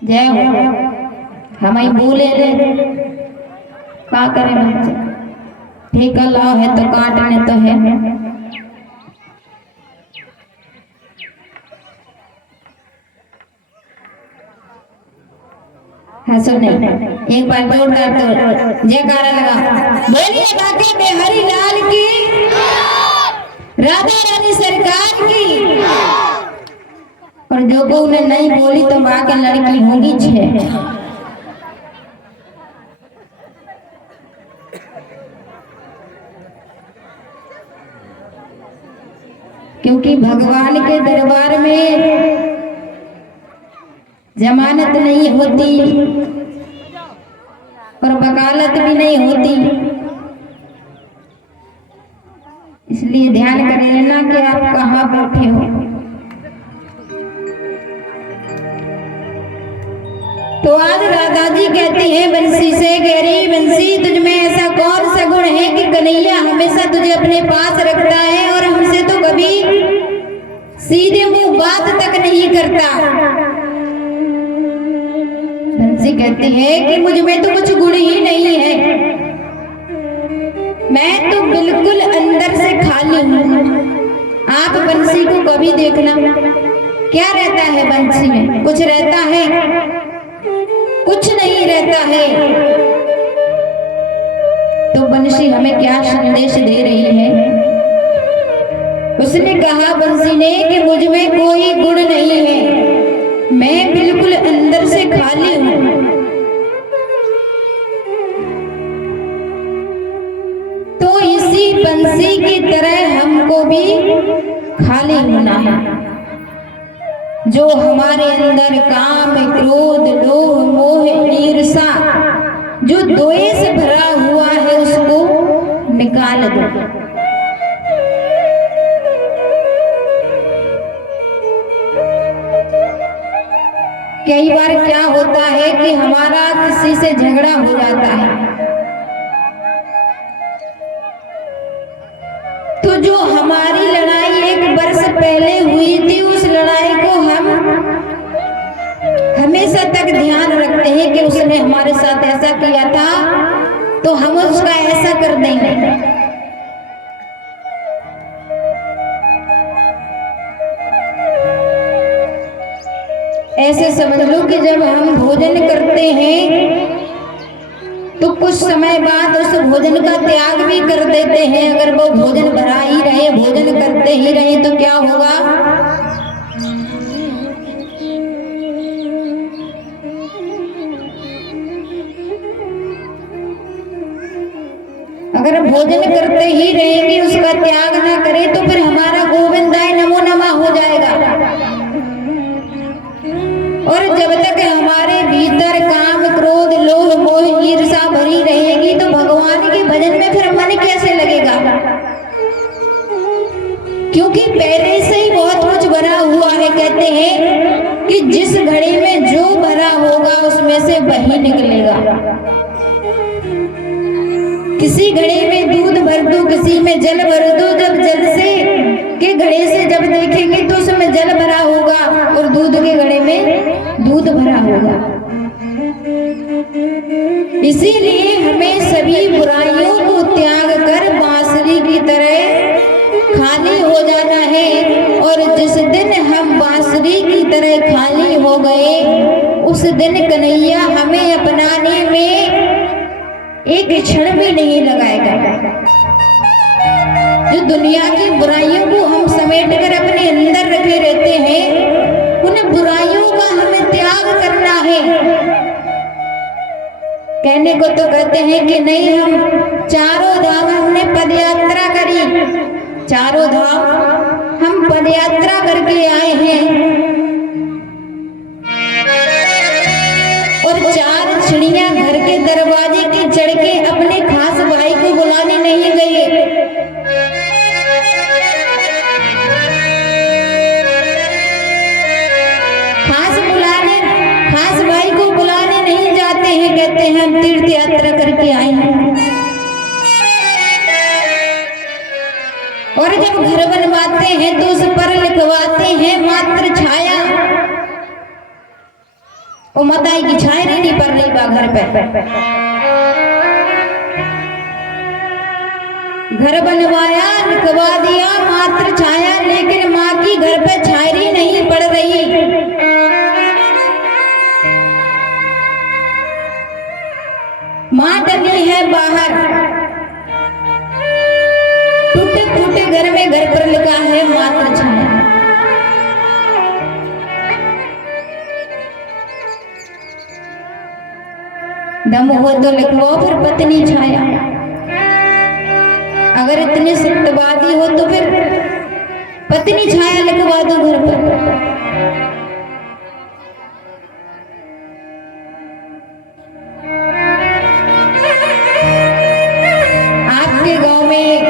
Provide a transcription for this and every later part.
जय हो हम बोले ले का करे बच्चे ठीक लाओ है तो काटने तो है। हाँ सुने एक बार जोरदार तो जयकारा लगा बोलिए बाकी में हरि लाल की राधा रानी सरकार की। और जो को उन्हें नहीं बोली तो बाकी लड़की होगी छह। क्योंकि भगवान के दरबार में जमानत नहीं होती और वकालत भी नहीं होती, इसलिए ध्यान कर लेना कि आप कहाँ बैठे हो। तो आज राधा जी कहती है बंसी से गहरी बंसी तुझ में ऐसा कौन सा गुण है कि कन्हैया हमेशा तुझे अपने पास रखता है और हमसे तो कभी सीधे मुंह बात तक नहीं करता। बंसी कहती है कि मुझ में तो कुछ गुण ही नहीं है, मैं तो बिल्कुल अंदर से खाली हूँ। आप बंसी को कभी देखना क्या रहता है बंसी में, कुछ रहता है? कुछ नहीं रहता है। तो बंसी हमें क्या संदेश दे रही है? उसने कहा बंसी ने कि मुझ में कोई गुण नहीं है, मैं बिल्कुल अंदर से खाली हूं। तो इसी बंसी की तरह हमको भी खाली होना है। जो हमारे अंदर काम क्रोध लोभ मोह ईर्षा जो द्वेष भरा हुआ है उसको निकाल दो। कई बार क्या होता है कि हमारा किसी से झगड़ा हो जाता है, तो जो हमारी लड़ाई एक वर्ष पहले हुई थी उस लड़ाई को हम हमेशा तक ध्यान रखते हैं कि उसने हमारे साथ ऐसा किया था तो हम उसका ऐसा कर देंगे। ऐसे समझ लो कि जब हम भोजन करते हैं तो कुछ समय बाद उस भोजन का त्याग भी कर देते हैं। अगर वो भोजन भरा ही रहे भोजन करते ही रहे तो क्या होगा? अगर भोजन करते ही रहेंगे उसका त्याग ना करें तो फिर हमारा गोविंदाय नमो नमः हो जाएगा। और जब तक हमारे भीतर काम क्रोध लोभ मोह ईर्षा भरी रहेगी तो भगवान के भजन में फिर मन कैसे लगेगा? क्योंकि पहले से ही बहुत कुछ भरा हुआ है। कहते हैं कि जिस घड़ी में जो भरा होगा उसमें से वही निकलेगा। किसी घड़ी में दूध भर दो किसी में जल भर दो, जब जल से के घड़े से जब देखेंगे तो उसमें जल भरा होगा और दूध के घड़े में दूध भरा होगा। इसीलिए हमें सभी बुराइयों को त्याग कर बांसुरी की तरह खाली हो जाना है। और जिस दिन हम बांसुरी की तरह खाली हो गए उस दिन कन्हैया हमें अपनाने में एक क्षण भी नहीं लगाएगा। जो दुनिया की बुराइयों को हम समेट कर अपने अंदर रखे रहते हैं उन बुराइयों का हमें त्याग करना है। कहने को तो कहते हैं कि नहीं हम चारों धाम हमने पदयात्रा करी, चारों धाम हम पदयात्रा करके आए हैं और चार चिड़िया घर के दरवाजे के चढ़ के अपने खास भाई को बुलाने नहीं गए। खास भाई को बुलाने नहीं जाते हैं, कहते हैं हम तीर्थ यात्रा करके आए हैं। और जब घर बनवाते हैं तो उस पर लिखवाते हैं मात्र छाया, वो मताई की छाया नहीं पड़ रही बा घर पे। घर बनवाया, लिखवा दिया मात्र छाया, लेकिन माँ की घर पे छायरी नहीं पड़ रही। माँ डली है बाहर, टूटे फूटे घर में घर पर लिखा है मात्र छाया। दम हो तो लिखवाओ फिर पत्नी छाया। अगर इतने सत्यवादी हो तो फिर पत्नी छाया लिखवा दो घर पर। आपके गांव में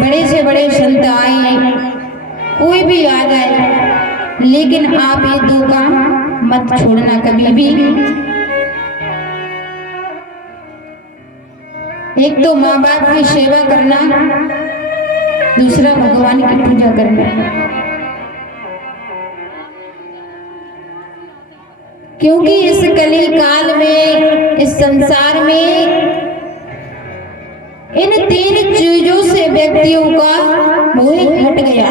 बड़े से बड़े संत आए, कोई भी आ जाए, लेकिन आप ये दो काम मत छोड़ना कभी भी। एक तो माँ बाप की सेवा करना, दूसरा भगवान की पूजा करना। क्योंकि इस कली काल में, इस संसार में इन तीन चीजों से व्यक्तियों का मोह हट गया।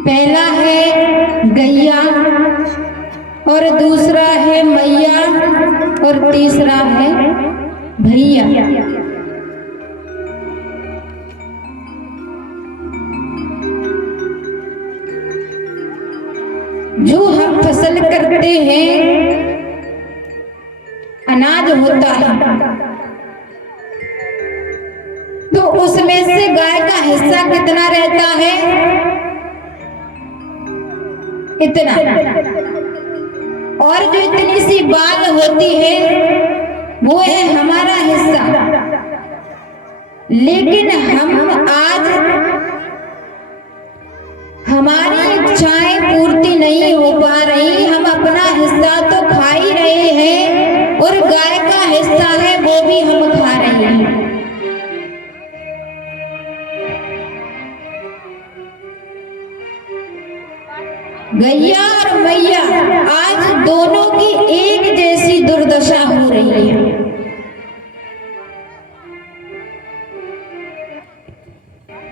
पहला है गैया, और दूसरा है मैया, और तीसरा है भैया। जो हम फसल करते हैं, अनाज होता है, तो उसमें से गाय का हिस्सा कितना रहता है? इतना। और जो इतनी सी बाल होती है वो है हमारा हिस्सा। लेकिन हम आज हमारी इच्छाएं पूर्ति नहीं हो पा रही, हम अपना हिस्सा तो खा ही रहे हैं और गाय का हिस्सा है वो भी हम खा रहे हैं। गैया और मैया आज दोनों की एक जैसी दुर्दशा हो रही है।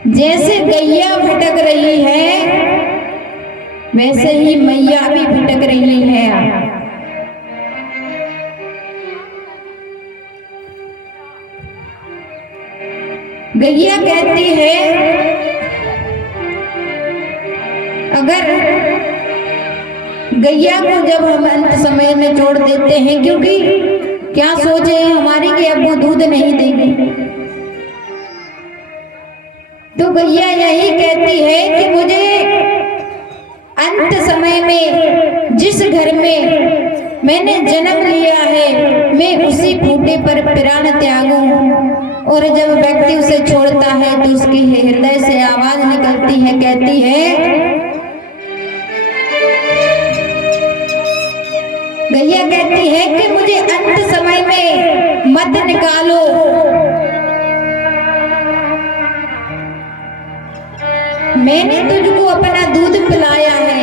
जैसे गैया भटक रही है, वैसे ही मैया भी भटक रही है। गैया कहती है, अगर गैया को जब हम अंत समय में छोड़ देते हैं, क्योंकि क्या सोचे हमारी कि अब वो दूध नहीं देगी, तो गैया यही कहती है कि मुझे अंत समय में जिस घर में मैंने जन्म लिया है, मैं उसी खूंटे पर प्राण त्यागूं। और जब व्यक्ति उसे छोड़ता है तो उसके हृदय से आवाज निकलती है, कहती है, गैया कहती है कि मुझे अंत समय में मत निकालो, मैंने तुझको अपना दूध पिलाया है,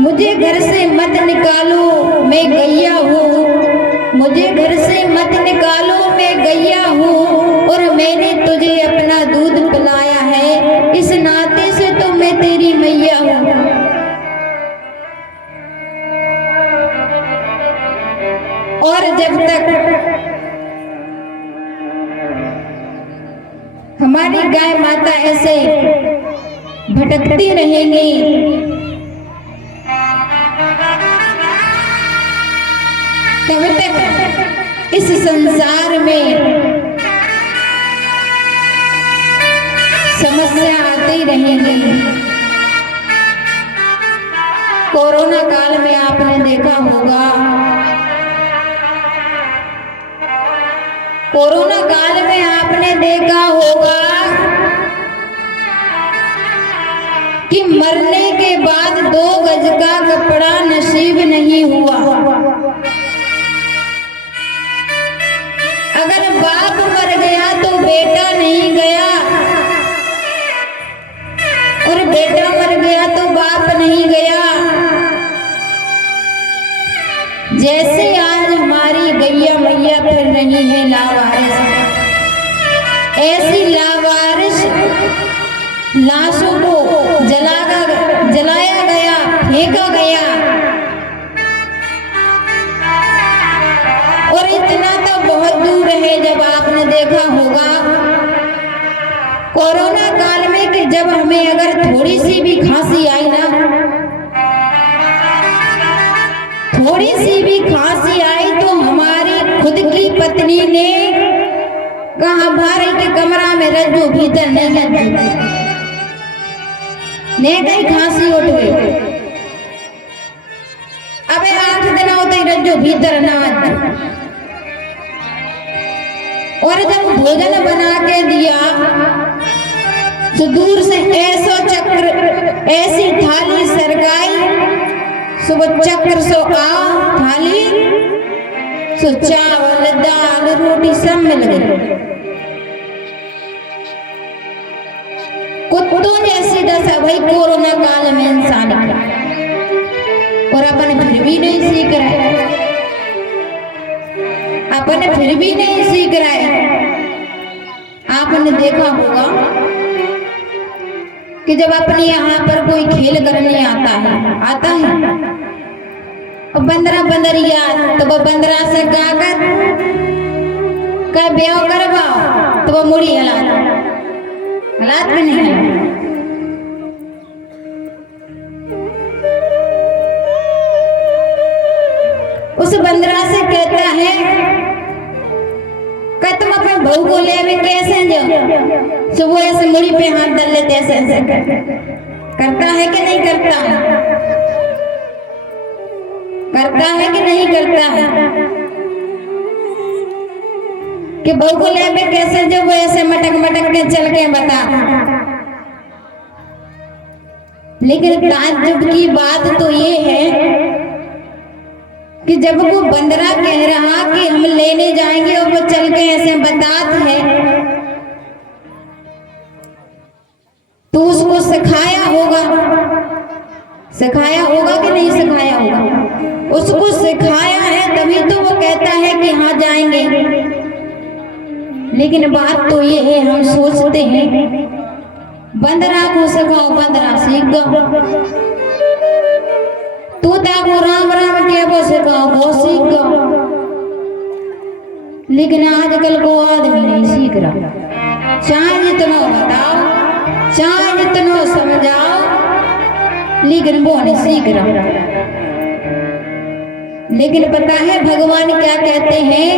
मुझे घर से मत निकालो, मैं गैया हूँ, मुझे घर से मत निकालो, मैं गैया हूँ और मैंने तुझे अपना दूध पिलाया है, इस नाते से तो मैं तेरी मैया हूँ। और जब तक हमारी गाय माता ऐसे भटकती रहेंगी, तब तक इस संसार में समस्या आती रहेंगी। कोरोना काल में आपने देखा होगा, कोरोना काल में आपने देखा होगा कि मरने के बाद 2 गज का कपड़ा नसीब नहीं हुआ। अगर बाप मर गया तो बेटा नहीं गया, देखा गया। और इतना तो बहुत दूर है, जब आपने देखा होगा कोरोना काल में कि जब हमें अगर थोड़ी सी भी खांसी आई ना, थोड़ी सी भी खांसी आई तो हमारी खुद की पत्नी ने कहा भाई के कमरा में रज्जू भीतर नहीं कहीं खांसी उठ गई। अबे 8 दिन होते रज्जू भीतर ना। और जब भोजन बना के दिया तो दूर से ऐसो चक्र ऐसी थाली सरकाई, सुबह चक्र सो आ थाली सो चावल दाल रोटी सब मिल गई। कुत्तों जैसी दशा भाई कोरोना काल में इंसान की, और अपन फिर भी नहीं सीख रहे, अपन फिर भी नहीं सीख रहे। आपने देखा होगा कि जब अपने यहाँ पर कोई खेल करने आता है और बंदरिया तो वो बंदरा से गाकर का ब्याह करवाओ तो वो मुड़ी हालात में नहीं है। उस बंदरा से कहता है कि तुम अपने बहू को ले में कैसे जाओ, सुबह ऐसे मुड़ी पे हाथ डाल लेते ऐसे करता है कि नहीं करता है, करता है कि नहीं करता है कि बहू को ले में कैसे जो वो ऐसे मटक मटक के चल के बता। लेकिन ताज्जुब की बात तो ये है कि जब वो बंदरा कह रहा कि हम लेने जाएंगे और वो चल के ऐसे बताते हैं, तो उसको सिखाया होगा कि नहीं सिखाया होगा? उसको सिखाया है तभी तो वो कहता है कि हाँ जाएंगे। लेकिन बात तो ये है, हम सोचते हैं बंदरा को सिखाओ, बंदरा सीख गया, तोता को राम राम के वो सिखाओ, वो सीख गया। लेकिन आजकल को आदमी नहीं सीख रहा, चाहे जितना बताओ, चाहे जितना समझाओ, लेकिन वो नहीं सीख रहा। लेकिन पता है भगवान क्या कहते हैं?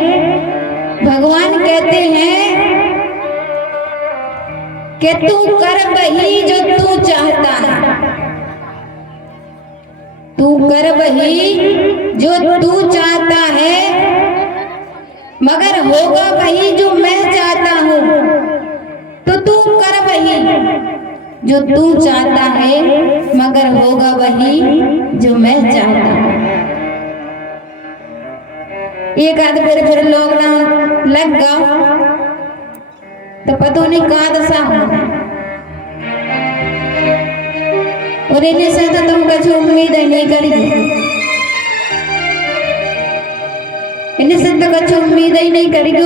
भगवान कहते हैं कि तू कर वही जो तू चाहता है, तू कर वही जो तू चाहता है, मगर होगा वही जो मैं चाहता हूँ। तो तू कर वही जो तू चाहता है, मगर होगा वही जो मैं चाहता हूँ। एक आध फिर लॉकडाउन लग गया तो पता नहीं कहा दशा हो, और इन्हें से तो तुम कुछ उम्मीद नहीं करेगी, इन्हें से तो कुछ उम्मीद ही नहीं करेगी।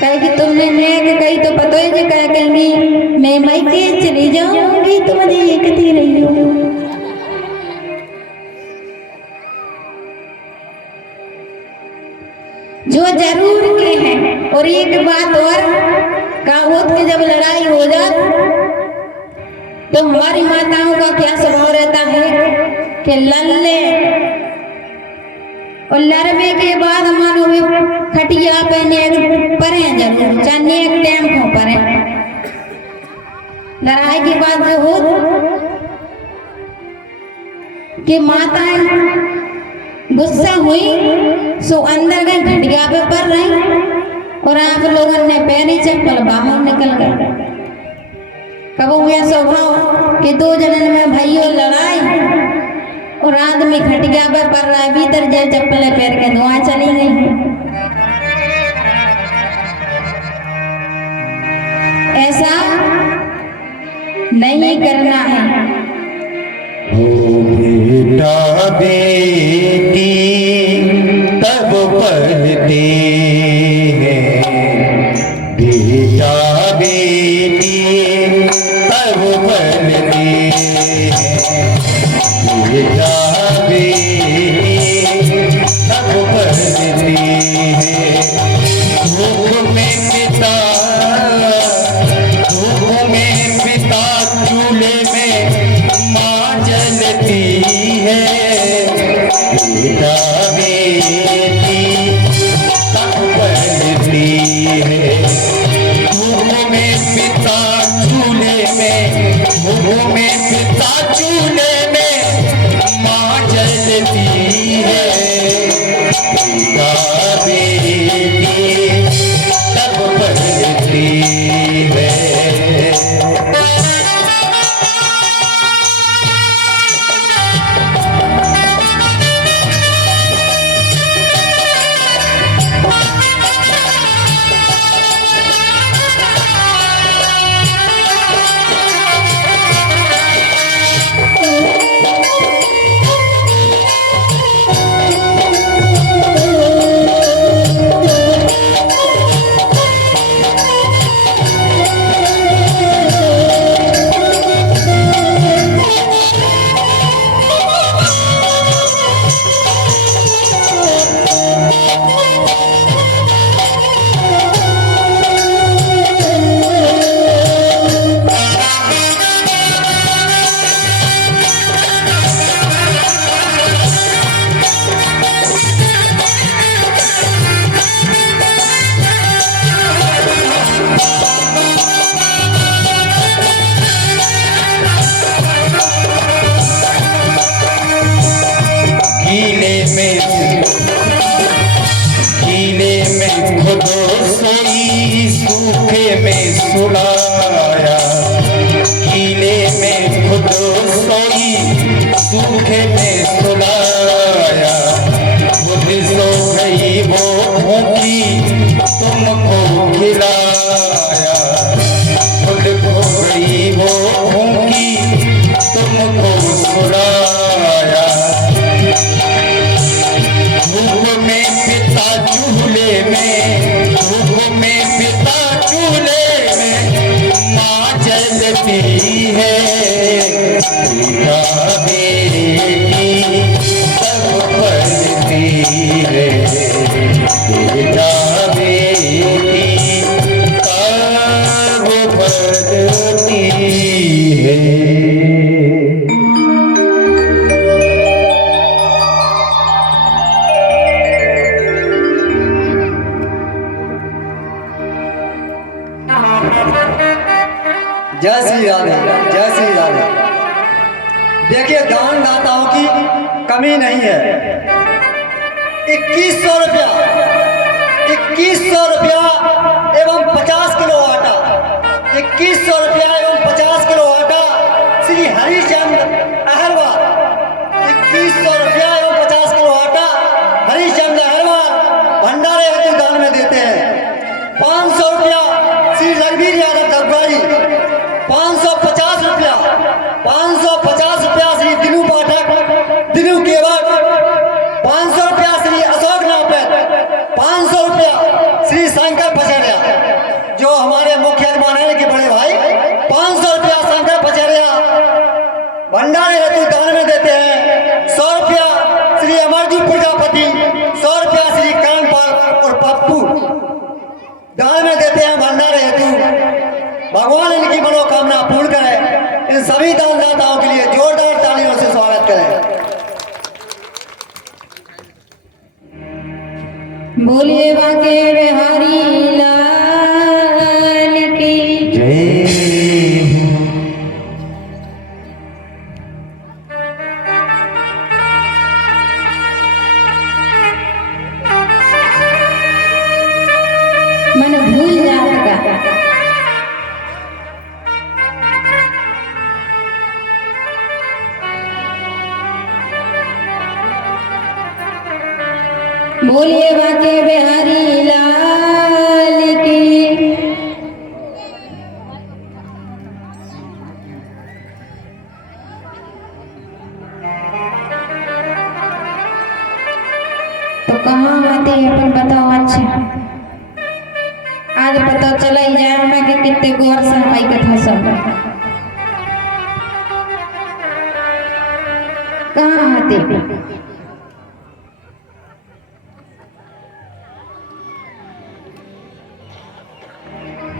कहे कि तुमने नेक कही तो पता है कि कह कहेंगी मैं मायके चली जाऊंगी, तुम मुझे ये कहती रही हो। जो जरूर के हैं। और एक बात और कहावत की जब लड़ाई हो जाए तो हमारी माताओं का क्या स्वभाव रहता है कि लल्ले, और लड़ने के बाद मानो खटिया पे परे जरूर, चाहे एक टाइम को परे। लड़ाई की बात जो हो कि माताएं गुस्सा हुई सो अंदर गई खटिया पे पड़ रही, और आप लोगों ने पैरी चप्पल बाहर निकल गए। कब हुआ स्वभाव कि 2 जनन में भाइयों लड़ाई और आदमी खटिया पे पड़ रहा है, भीतर जाए चप्पलें पैर के धुआं चली गई। ऐसा नहीं करना है। बेटा बेटी तब पलते हैं, बेटा बेटी तब पलते हैं। पिता चूल्हे में, मुंह में पिता चूल्हे में माँ जलती है। पिता बेटी तब पलती है। गीले में खुदो सोई, सूखे में सुलाया। गीले में खुदो सोई, सूखे में सुलाया। खुद सो गई वो भूखी, तुमको खिलाया। खुद खो गई वो भूखी, तुमको सुलाया। धूप में पिता चूल्हे में, धूप में पिता चूल्हे में माँ जलती है। पिता बेटी तब पलती है। पिता बेटी तब पलती है। जय श्री राधे, जय श्री राधे। देखिए दान दाताओं की कमी नहीं है। 2100 रुपया, 2100 रुपया एवं 50 किलो आटा, 2100 रुपया एवं 50 किलो आटा श्री हरिचंद अहरवाल। 2100 रुपया एवं 50 किलो आटा हरिचंद अहरवाल भंडारे हेतु दान में देते हैं। 500 रुपया श्री रघुवीर यादव दबगाई। 550 रुपया, 550 रुपया श्री दिनू पाठक दिनू केवट। 500 रुपया श्री अशोक नापेद। 500 रुपया श्री शंकर पचरिया, जो हमारे मुख्य यजमान के बड़े भाई। 500 रुपया शंकर पचरिया भंडारे हेतु दान में देते हैं। 100 रुपया श्री अमरजी प्रजापति, 100 रुपया श्री कानपाल और पप्पू दान में देते हैं भंडारे हेतु। भगवान इनकी मनोकामना पूर्ण करे। इन सभी दानदाताओं के लिए जोरदार तालियों से स्वागत करें। बोलिए बाके बिहारी लाल की जय। मन भूल जाता का बोलिए बाके बिहारी लाल की। तो कहाँ आते हैं अपन बताओ। अच्छा आज पता चला ही जाए हमें कि कितने गौर से हमारी कथा सब कहाँ आते हैं।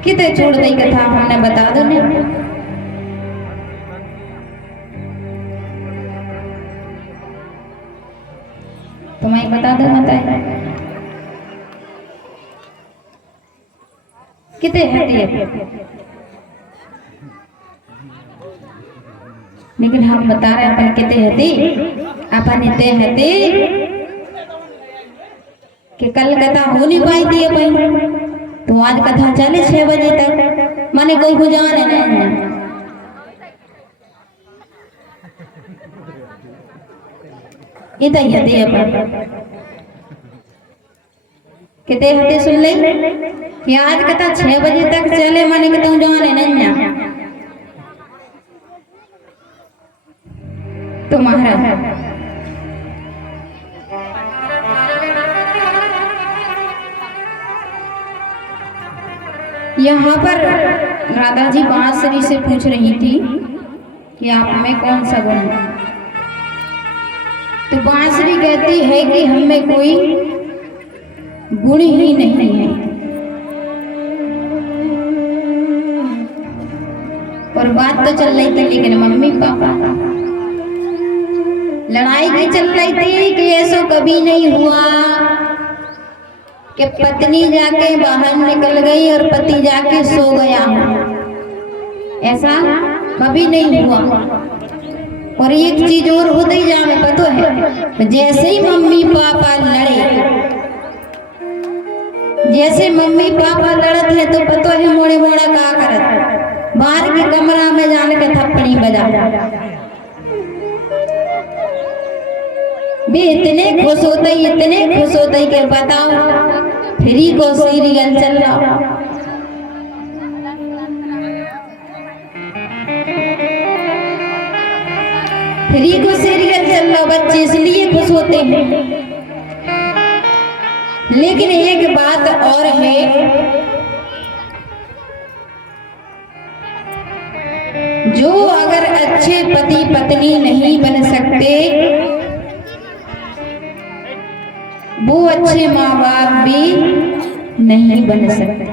कितने छोड़ दी कथा हमने बता दो ने। तुम्हें बता दो बताए कितने हैं लेकिन हम बता रहे अपन कहते हते अपन इतने हते कि कल कथा हो नहीं पाई थी अपन, तो आज कथा चले 6 बजे तक, माने कोई को जाने नहीं इतना ही हते अपन कहते हते सुन ले कि आज कथा 6 बजे तक चले, माने कहता हूँ जाने नहीं तुम्हारा यहाँ पर राधा जी बांसुरी से पूछ रही थी कि आप में कौन सा गुण है, तो बांसुरी कहती है कि हम में कोई गुण ही नहीं है। और बात तो चल रही थी लेकिन मम्मी पापा लड़ाई की चल रही थी कि ऐसा कभी नहीं हुआ कि पत्नी जाके बाहर निकल गई और पति जाके सो गया, ऐसा कभी नहीं हुआ। और एक चीज और होता ही जा में पता है, जैसे ही मम्मी पापा लड़े, जैसे मम्मी पापा लड़ते हैं तो पता है मोड़े मोड़ा का करत बाहर के कमरा में जाने के थप्पड़ी बजा भी इतने खुश होते कि बताओ फ्री को सीरियल चल रहा, फ्री को सीरियल चल रहा, बच्चे इसलिए खुश होते हैं। लेकिन एक बात और है, जो अगर अच्छे पति पत्नी नहीं बन सकते वो अच्छे माँ बाप भी नहीं बन सकते।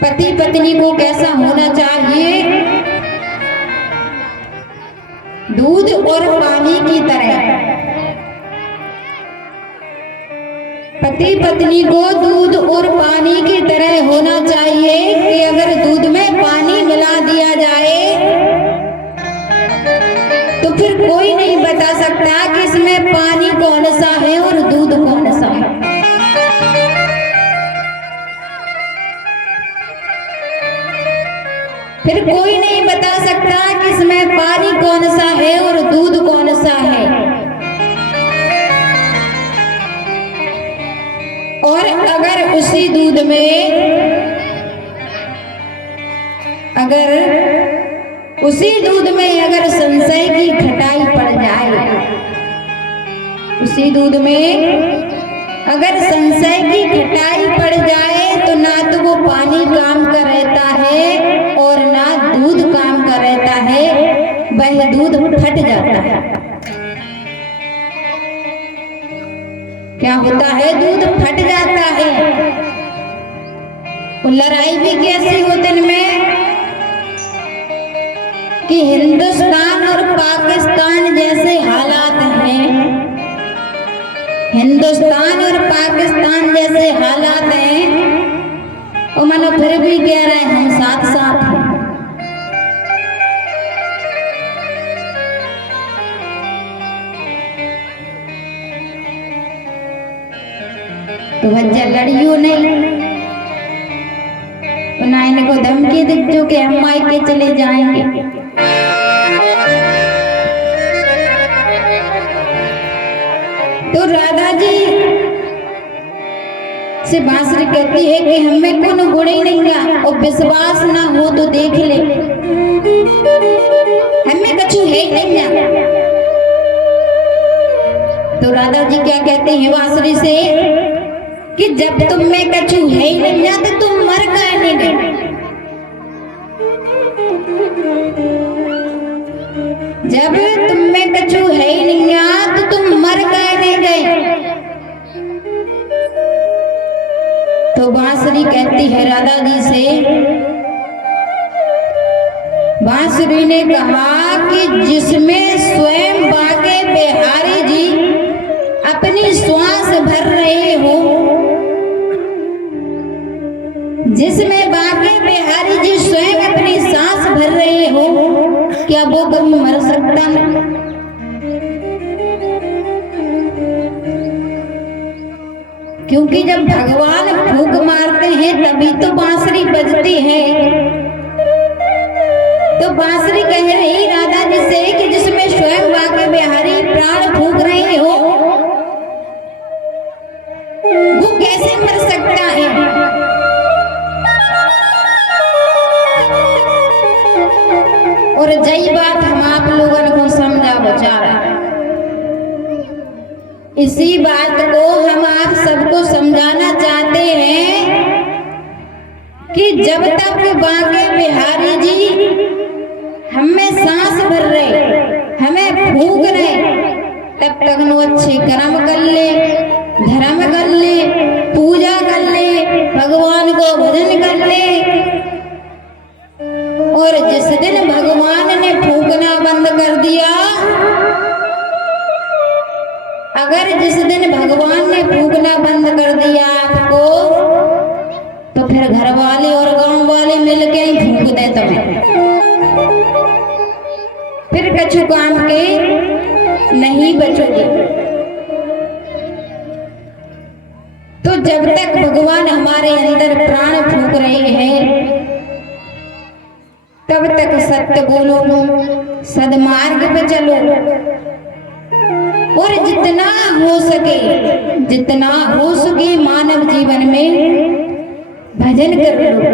पति पत्नी को कैसा होना चाहिए, दूध और पानी की तरह। पति पत्नी को दूध और पानी की तरह होना चाहिए कि अगर दूध में पानी मिला दिया जाए तो फिर कोई नहीं बता सकता कि इसमें पानी कौन सा है और दूध कौन सा है। फिर कोई नहीं बता सकता कि इसमें पानी कौन सा है और दूध कौन सा है। और अगर उसी दूध में अगर संशय की खटाई पड़ जाए, उसी दूध में अगर संशय की खटाई पड़ जाए तो ना तो वो पानी काम का रहता है और ना दूध काम का रहता है, वह दूध फट जाता है। क्या होता है, दूध फट जाता है। वो लड़ाई भी कैसी होती इनमें कि हिंदुस्तान और पाकिस्तान जैसे हालात हैं, हिंदुस्तान और पाकिस्तान जैसे हालात हैं, और मानो फिर भी कह रहे हैं हम साथ साथ हैं। तो बच्चा लड़ियो नहीं, उन्हें को धमकी दी जो कि हम मायके चले जाएंगे। तो राधा जी से बांसुरी कहती है कि हमें कोई गुण ही नहीं है, और विश्वास ना हो तो देख ले, हमें कछु है ही नहीं है। तो राधा जी क्या कहते हैं बांसुरी से कि जब तुम में कछु है ही नहीं है तो तुम मर कहने गए। जब तुम में कछु है ही नहीं है तो तुम मर कहने गए। तो बांसुरी कहती है राधा जी से, बांसुरी ने कहा कि जिसमें स्वयं बाके बिहारी जी अपनी श्वास भर रहे हो, जिसमें बाके बिहारी जी स्वयं अपनी सांस भर रहे हो, क्या वो कभी मर सकता है? क्योंकि जब भगवान फूंक मारते हैं तभी तो बांसुरी बजती है। तो बांसुरी कह रही राधा जी से कि जिसमें स्वयं बांके बिहारी प्राण फूंक रहे हो, वो कैसे मर सकता है? और जई बात हम आप लोगों को समझा बचा रहा है। इसी बात को हम आप सबको समझाना चाहते हैं कि जब तक बांके बिहारी जी हमें सांस भर रहे, हमें फूंक रहे, तब तक नो अच्छे कर्म कर ले, धर्म कर ले, पूजा कर ले, भगवान को भजन कर ले। और जिस दिन भगवान ने फूंकना बंद कर दिया, अगर जिस दिन भगवान ने फूंकना बंद कर दिया आपको, तो फिर घर वाले और गांव वाले मिलके ही फूंक दे तुम्हें, फिर कछु काम के नहीं बचोगे। तो जब तक भगवान हमारे अंदर प्राण फूंक रहे हैं, तब तक सत्य बोलो, सदमार्ग पे चलो, और जितना हो सके मानव जीवन में भजन कर लो।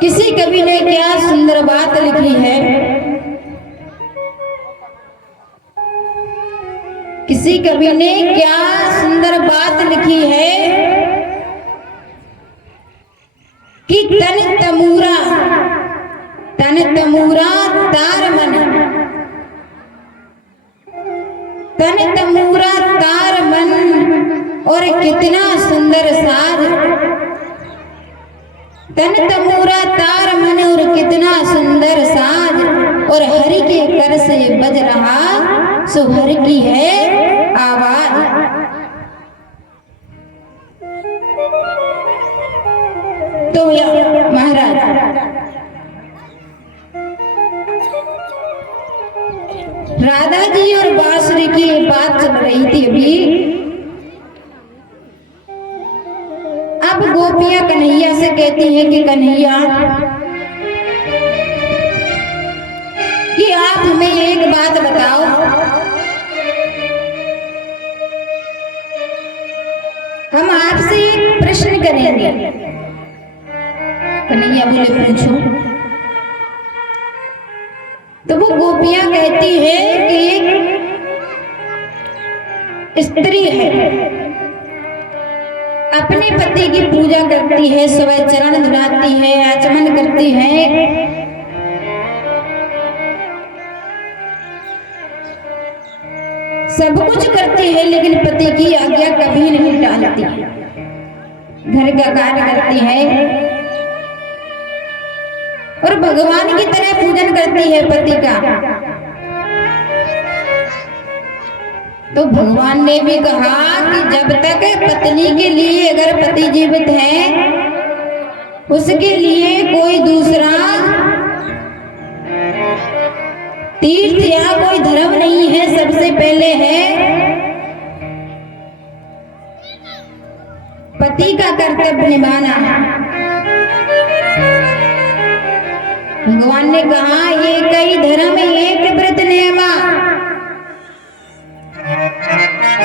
किसी कवि ने क्या सुंदर बात लिखी है, किसी कवि ने क्या सुंदर बात लिखी है कि तन तमूरा तार मन, तन तमूरा तार मन, और कितना सुंदर साज। तन तमूरा तार मन और कितना सुंदर साज, और हरि के कर से बज रहा सो हरि की है आवाज। तो महाराज राधा जी और बांसुरी की बात चल रही थी अभी। अब गोपियां कन्हैया से कहती हैं कि कन्हैया, कि आप हमें एक बात बताओ, हम आपसे एक प्रश्न करेंगे। कन्हैया बोले पूछो। तो वो गोपियां कहती है कि एक स्त्री है, अपने पति की पूजा करती है, सुबह चरण धुलाती है, आचमन करती है, सब कुछ करती है, लेकिन पति की आज्ञा कभी नहीं टालती, घर का कार्य करती है और भगवान की तरह पूजन करती है पति का। तो भगवान ने भी कहा कि जब तक पत्नी के लिए अगर पति जीवित है, उसके लिए कोई दूसरा तीर्थ या कोई धर्म नहीं है, सबसे पहले है पति का कर्तव्य निभाना। भगवान ने कहा ये कई धर्म एक व्रत नेमा,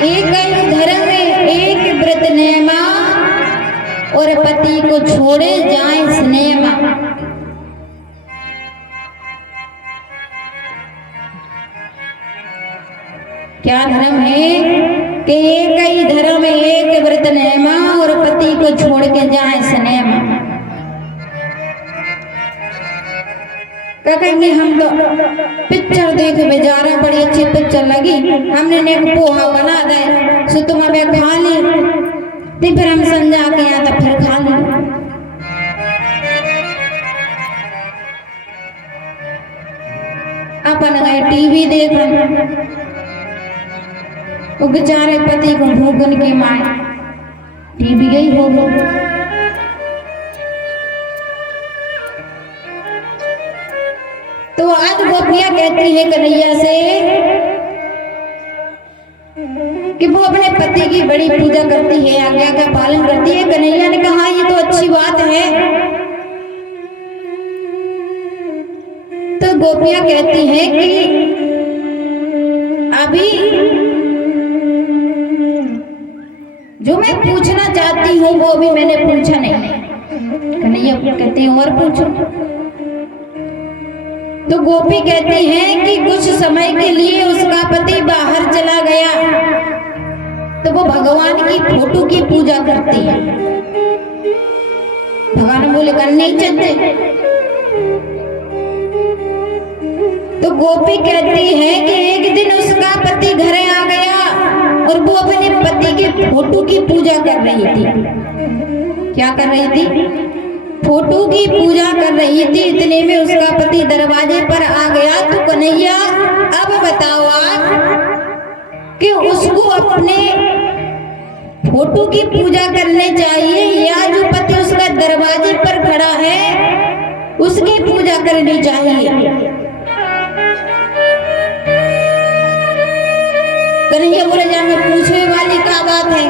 एक धर्म एक व्रत नेमा, और पति को छोड़े जाए स्नेमा। क्या धर्म है कि एक ही धर्म एक व्रत नेमा, और पति को छोड़ के जाए स्नेमा। क्या कहेंगे, हम तो पिक्चर देख बेचारा, बड़ी अच्छी पिक्चर लगी, हमने ने पोहा बना दे सो तुम हमें खा ली, तो फिर हम समझा के यहाँ तक फिर खा ली। अपन गए टीवी देखन, वो बेचारे पति को भूखन के मारे टीवी गई हो गई। तो आज गोपियां कहती है कन्हैया से कि वो अपने पति की बड़ी पूजा करती है, आज्ञा का पालन करती है। कन्हैया ने कहा ये तो अच्छी बात है। तो गोपियां कहती हैं कि अभी जो मैं पूछना चाहती हूँ वो भी मैंने पूछा नहीं। कन्हैया कहती हैं और पूछो। तो गोपी कहती हैं कि कुछ समय के लिए उसका पति बाहर चला गया तो वो भगवान की फोटो की पूजा करती है। भगवान बोले कर नहीं चलते। तो गोपी कहती है कि एक दिन उसका पति घर आ गया और वो अपने पति के फोटो की पूजा कर रही थी। क्या कर रही थी? फोटो की पूजा कर रही थी। इतने में उसका पति दरवाजे पर आ गया। तो कन्हैया अब बताओ आप कि उसको अपने फोटो की पूजा करनी चाहिए या जो पति उसका दरवाजे पर खड़ा है उसकी पूजा करनी चाहिए? कन्हैया बोले जान में पूछने वाली क्या बात है?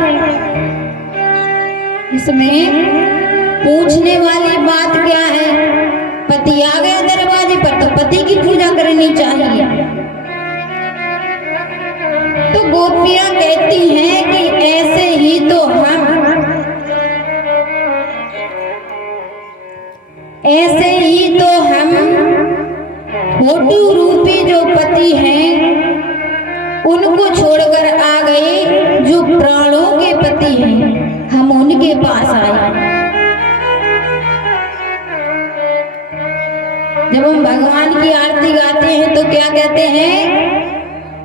इसमें पूछने वाली बात क्या है? पति आ गया दरवाजे पर तो पति की पूजा करनी चाहिए। तो गोपियां कहती हैं कि ऐसे ही तो हम फोटो रूपी जो पति हैं उनको छोड़कर आ गए, जो प्राणों के पति हैं हम उनके पास आए। जब हम भगवान की आरती गाते हैं तो क्या कहते हैं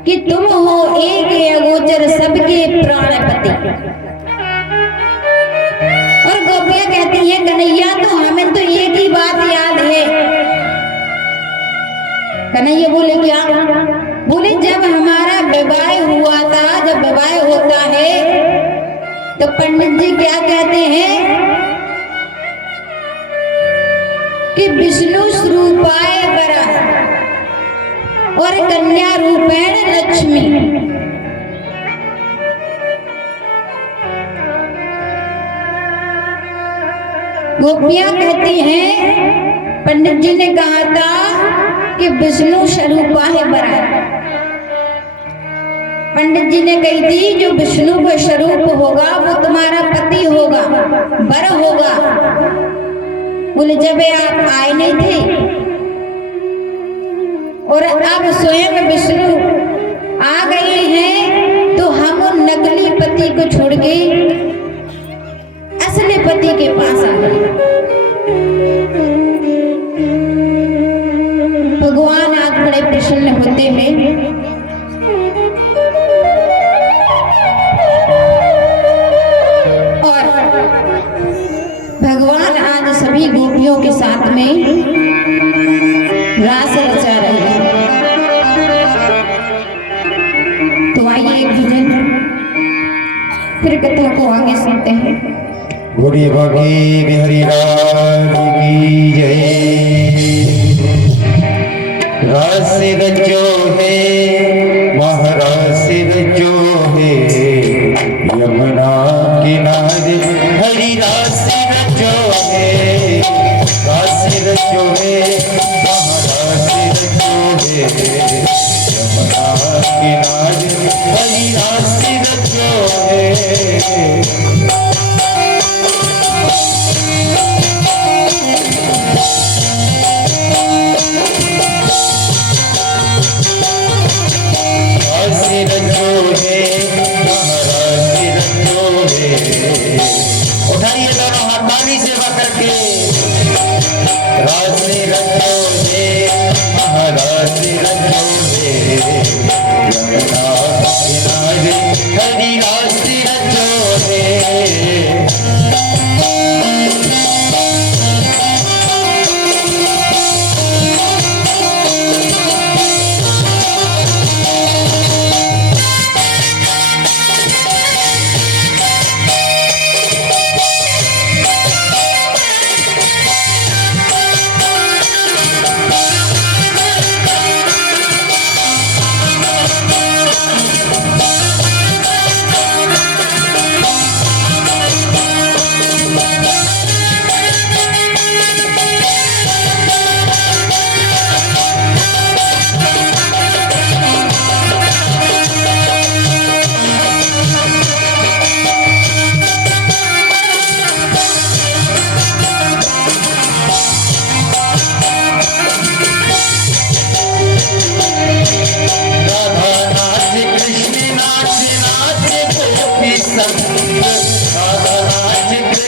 कि तुम हो एक अगोचर सबके प्राणपति। और गोपियां कहती हैं कन्हैया तो हमें तो एक ही बात याद है। कन्हैया बोले क्या? बोले जब हमारा विवाह हुआ था, जब विवाह होता है तो पंडित जी क्या कहते हैं कि विष्णु स्वरूपाय वरः और कन्या रूपेण लक्ष्मी। गोपियां कहती हैं पंडित जी ने कहा था कि विष्णु स्वरूपाय वरः। पंडित जी ने कही थी जो विष्णु का स्वरूप होगा वो तुम्हारा पति होगा, वर होगा। बोले जब आप आए नहीं थे और अब स्वयं विष्णु आ गए हैं तो हम उन नकली पति को छोड़ के असली पति के पास आ गए। भगवान आज बड़े प्रसन्न होते हैं। और भगवान आज सभी गोपियों के साथ में रास रचा रहे हैं। तो आइए एक भजन फिर कथा को आगे सुनते हैं। गोरी बागी बिहारी लाल की जय। रास रचो है महारास रचो है यमुना किनारे हरी रास रचो है। रास रचो है महारास रचो है यमुना किनारे हरी रास रचो है। उठाइए दोनों हाथ ताली सेवा करके। राशि रचो है महाराशि रचो है यमुना किनारे हरी राशि रचो है।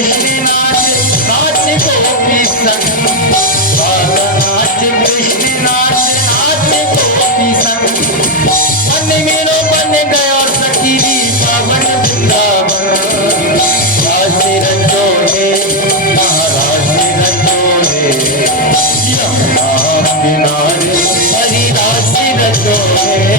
कृष्ण नाच नाच गोपी संग राधा नाच कृष्ण नाच नाच गोपी संग मन मेरा बन गया सखी पावन वृंदावन रास रचो है महाराज रचो है यमुना किनारे हरि रास रचो है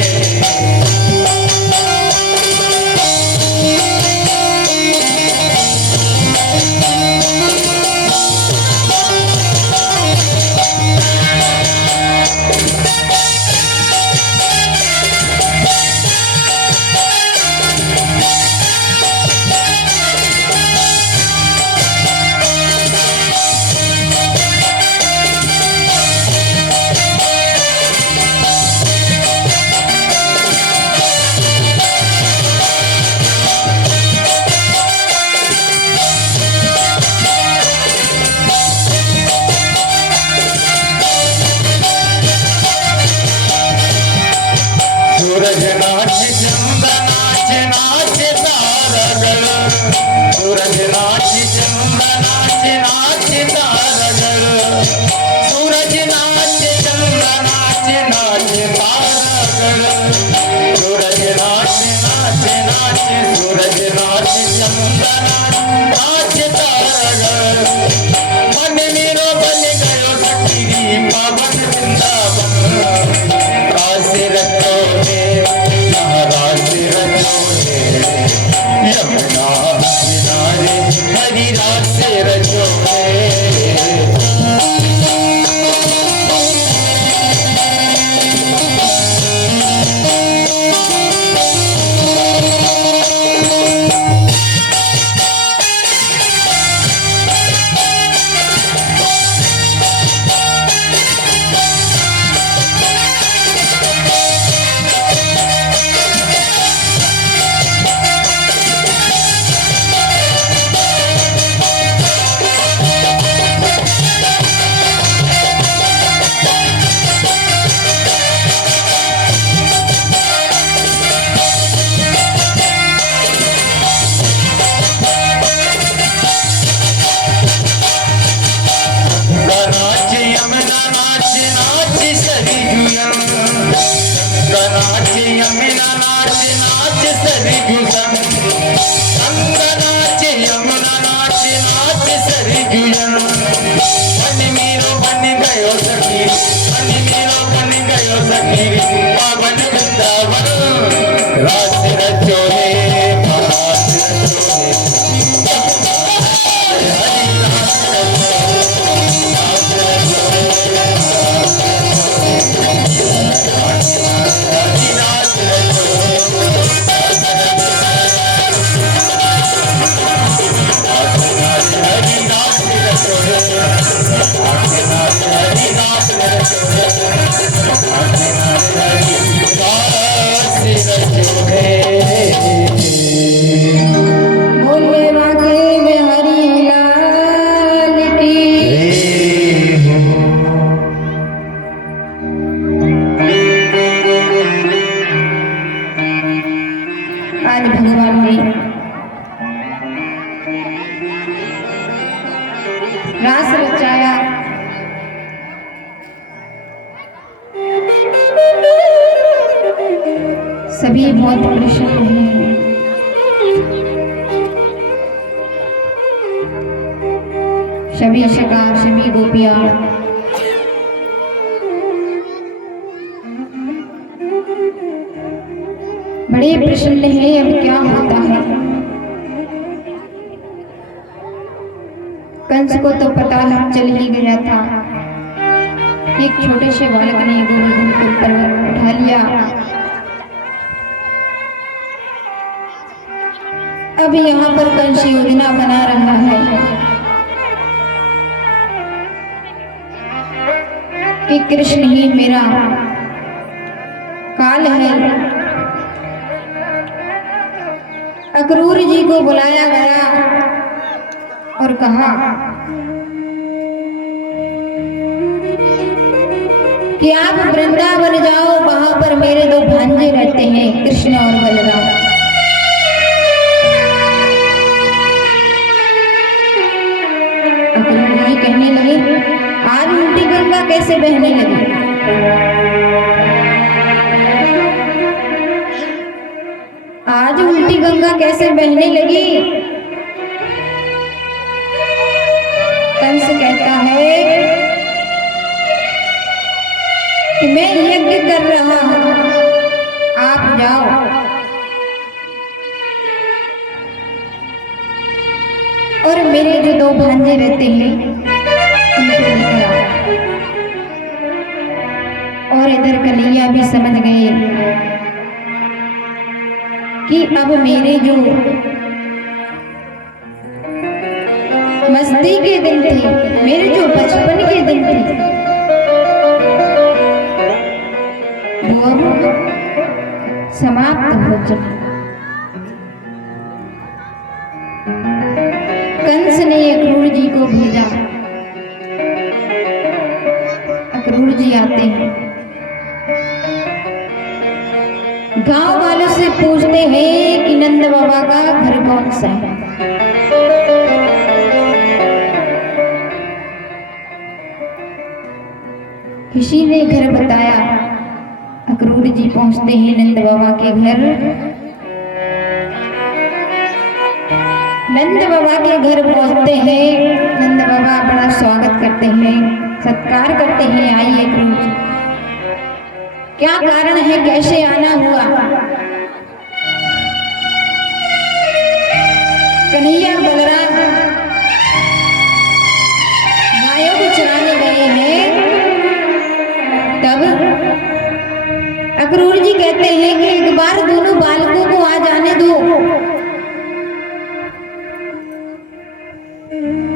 सूरज नाच चंदा नाच नाच तारगण सूरज नाच चंदा नाच नाच तारगण सूरज नाच चंदा नाच नाच तारगण सूरज नाच नाच नाच सूरज नाच चंदा नाच नाच तारगण मन मेरा बन गयो सखी पावन वृंदावन रास रचो है महाराज रचो है यमुना किनारे हरि रास रचो है नाच यमुना नाच नाच सरयू नाच यमुना नाच नाच सरयू संग नाच यमुना नाच नाच सरयू मन मेरो बन गयो सखी मन मेरो बन गयो सखी पावन वृंदावन रास रचो है महाराज रचो है हरि रास रचो बोले बाके में हरि लाल की। आज भगवान ने रास रचाया, सभी बहुत प्रसन्न हैं। सभी शिकार, सभी गोपियां बड़े प्रसन्न हैं। अब क्या होता है, कंस को तो पता चल ही गया था। एक छोटे से बालक ने गोवर्धन को पर्वत उठा लिया। अब यहाँ पर कंस योजना बना रहा है कि कृष्ण ही मेरा काल है। अक्रूर जी को बुलाया गया और कहा कि आप वृंदावन जाओ, वहां पर मेरे दो भांजे रहते हैं, कृष्ण और बलराम। कैसे बहने लगी। आज उल्टी गंगा कैसे बहने लगी। कंस कहता है कि मैं यज्ञ कर रहा हूं, आप जाओ। और मेरे जो दो भांजे रहते हैं उनको लेकर आओ। और इधर कन्हैया भी समझ गए कि अब मेरे जो मस्ती के दिन थे, मेरे जो बचपन के दिन थे, वो अब समाप्त हो चुके। कंस ने अक्रूर जी को भेजा। अक्रूर जी आते हैं, गांव वालों से पूछते हैं कि नंद बाबा का घर कौन सा है। किसी ने घर बताया। अक्रूर जी पहुंचते हैं नंद बाबा के घर। नंद बाबा के घर पहुंचते हैं। नंद बाबा बड़ा स्वागत करते हैं, सत्कार करते हैं। आइए अक्रूर जी, क्या कारण है, कैसे आना हुआ। कन्हैया बलराम गायों को चराने गए हैं। तब अक्रूर जी कहते हैं कि एक बार दोनों बालकों को आ जाने दो,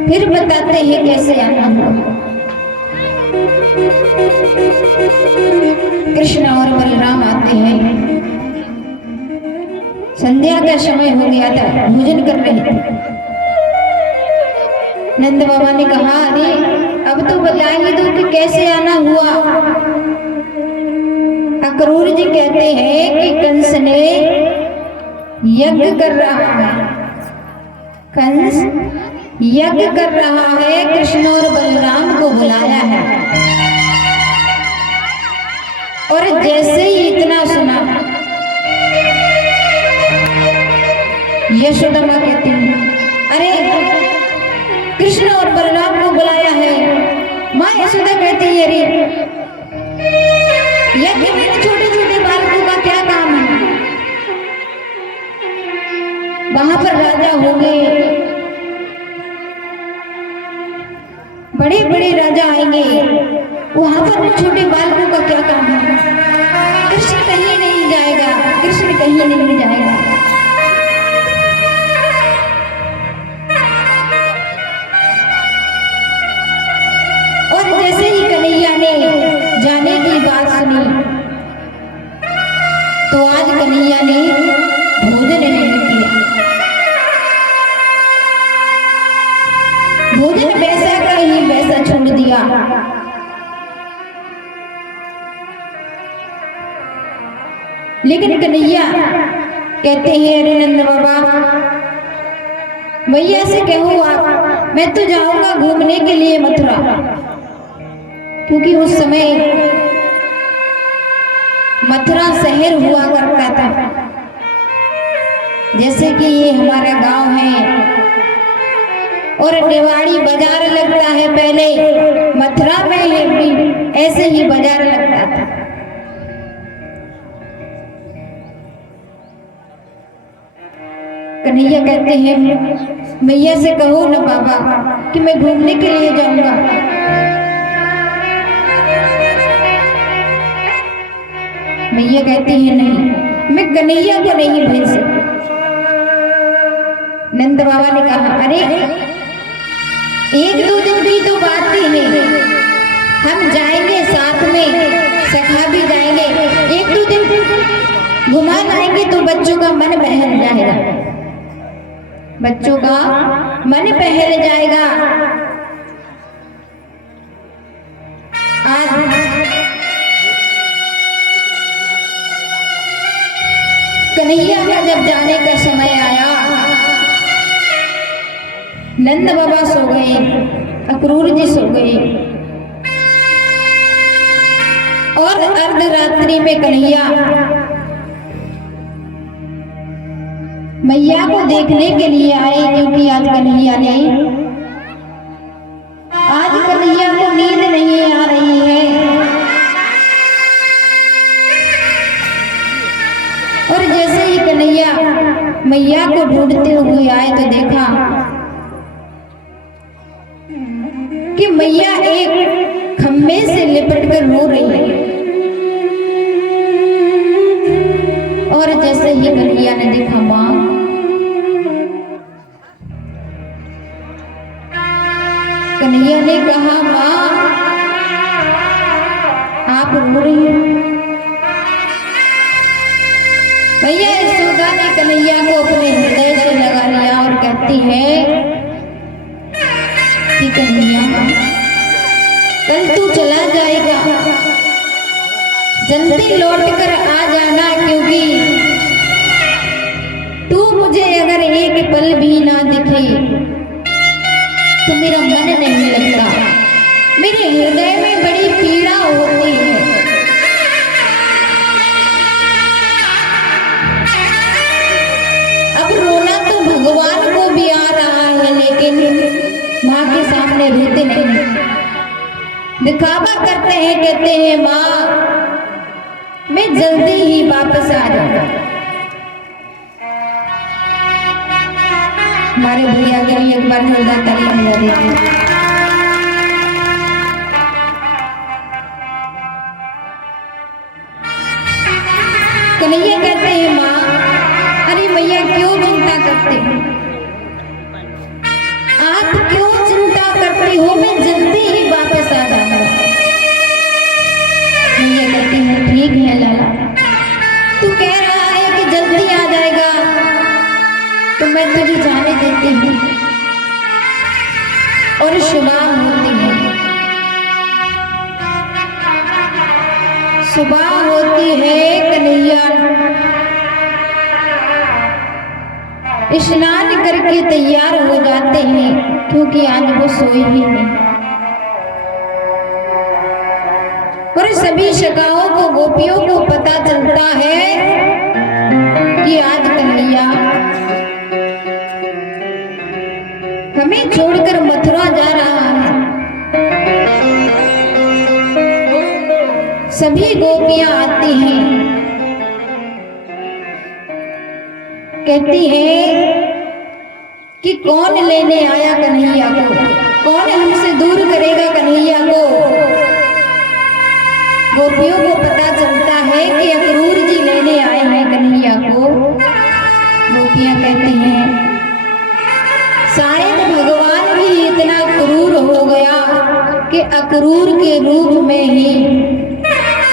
फिर बताते हैं कैसे आना हुआ। कृष्ण और बलराम आते हैं। संध्या का समय हो गया था, भोजन कर रहे थे। नंद बाबा ने कहा, अरे अब तो बताइए दो कि कैसे आना हुआ। अक्रूर जी कहते हैं कि कंस ने यज्ञ कर रहा है। कंस यज्ञ कर रहा है, कृष्ण और बलराम को बुलाया है। और जैसे ही इतना सुना, यशोदा मां कहती है, अरे कृष्ण और बलराम को बुलाया है। मां यशोदा कहती है, अरे यज्ञ में छोटे छोटे बालकों का क्या काम है। वहां पर राजा होंगे, बड़े बड़े राजा आएंगे, वहां पर छोटे बालकों का क्या काम है। कृष्ण कहीं नहीं जाएगा, कृष्ण कहीं नहीं जाएगा। और जैसे ही कन्हैया ने जाने की बात सुनी, तो आज कन्हैया ने भोजन नहीं किया। भोजन वैसा का ही वैसा छोड़ दिया। लेकिन कन्हैया कहते हैं, अरे नंद बाबा भैया से कहो आप, मैं तो जाऊंगा घूमने के लिए मथुरा। क्योंकि उस समय मथुरा शहर हुआ करता था। जैसे कि ये हमारा गांव है और निवाड़ी बाजार लगता है, पहले मथुरा में भी ऐसे ही बाजार लगता था। कन्हैया कहते हैं, भैया से कहो ना बाबा कि मैं घूमने के लिए जाऊंगा। भैया कहती है, नहीं, मैं कन्हैया को नहीं भेज सकती। नंद बाबा ने कहा, अरे एक दो दिन की तो बात ही है, हम जाएंगे साथ में, सखा भी जाएंगे। एक दो दिन घुमा लाएंगे तो बच्चों का मन बहल जाएगा, बच्चों का मन बहल जाएगा। आज कन्हैया का जब जाने का समय आया, नंद बाबा सो गए, अक्रूर जी सो गए। और अर्धरात्रि में कन्हैया मैया को देखने के लिए आए, क्योंकि आज कन्हैया को नींद नहीं आ रही है। और जैसे ही कन्हैया मैया को ढूंढते हुए आए तो देखा कि मैया एक खम्भे से लिपट कर रो रही है। और जैसे ही कन्हैया ने देखा माँ, कन्हैया ने कहा माँ आप रो रही हैं। मैया यशोदा ने कन्हैया को अपने हृदय से लगा लिया और कहती है कि कन्हैया कल तू चला जाएगा, जल्दी लौट कर आ जाना, क्योंकि तू मुझे अगर एक पल भी ना दिखे तो मेरा मन नहीं लगता, मेरे हृदय में बड़ी पीड़ा होती है। अब रोना तो भगवान को भी आ रहा है, लेकिन माँ के सामने रोते नहीं, दिखावा करते हैं, कहते हैं माँ मैं जल्दी ही वापस आ जाऊंगा। हमारे भैया के लिए एक बार जोरदार तालियां बजा दीजिए। कन्हैया कहते हैं माँ, अरे मैया क्यों चिंता करते हैं, आप क्यों चिंता करते हो, मैं जल्दी ही वापस आ जाऊंगा। मैया कहती है ठीक है लाला, तू कह रहा है कि जल्दी आ जाएगा तो मैं तुझे जाने देती हूँ। और सुबह होती है, सुबह होती है, कन्हैया स्नान करके तैयार हो जाते हैं, क्योंकि आज वो सोए ही नहीं। और सभी शकाओं को, गोपियों को पता चलता है कि आज कन्हैया हमें छोड़कर मथुरा जा रहा है। सभी गोपियां आती हैं, कहती है कि कौन लेने आया कन्हैया को, कौन हमसे दूर करेगा कन्हैया को। गोपियों को पता चलता है कि अक्रूर जी लेने आए हैं कन्हैया को। गोपियां कहती हैं शायद भगवान भी इतना क्रूर हो गया कि अक्रूर के रूप में ही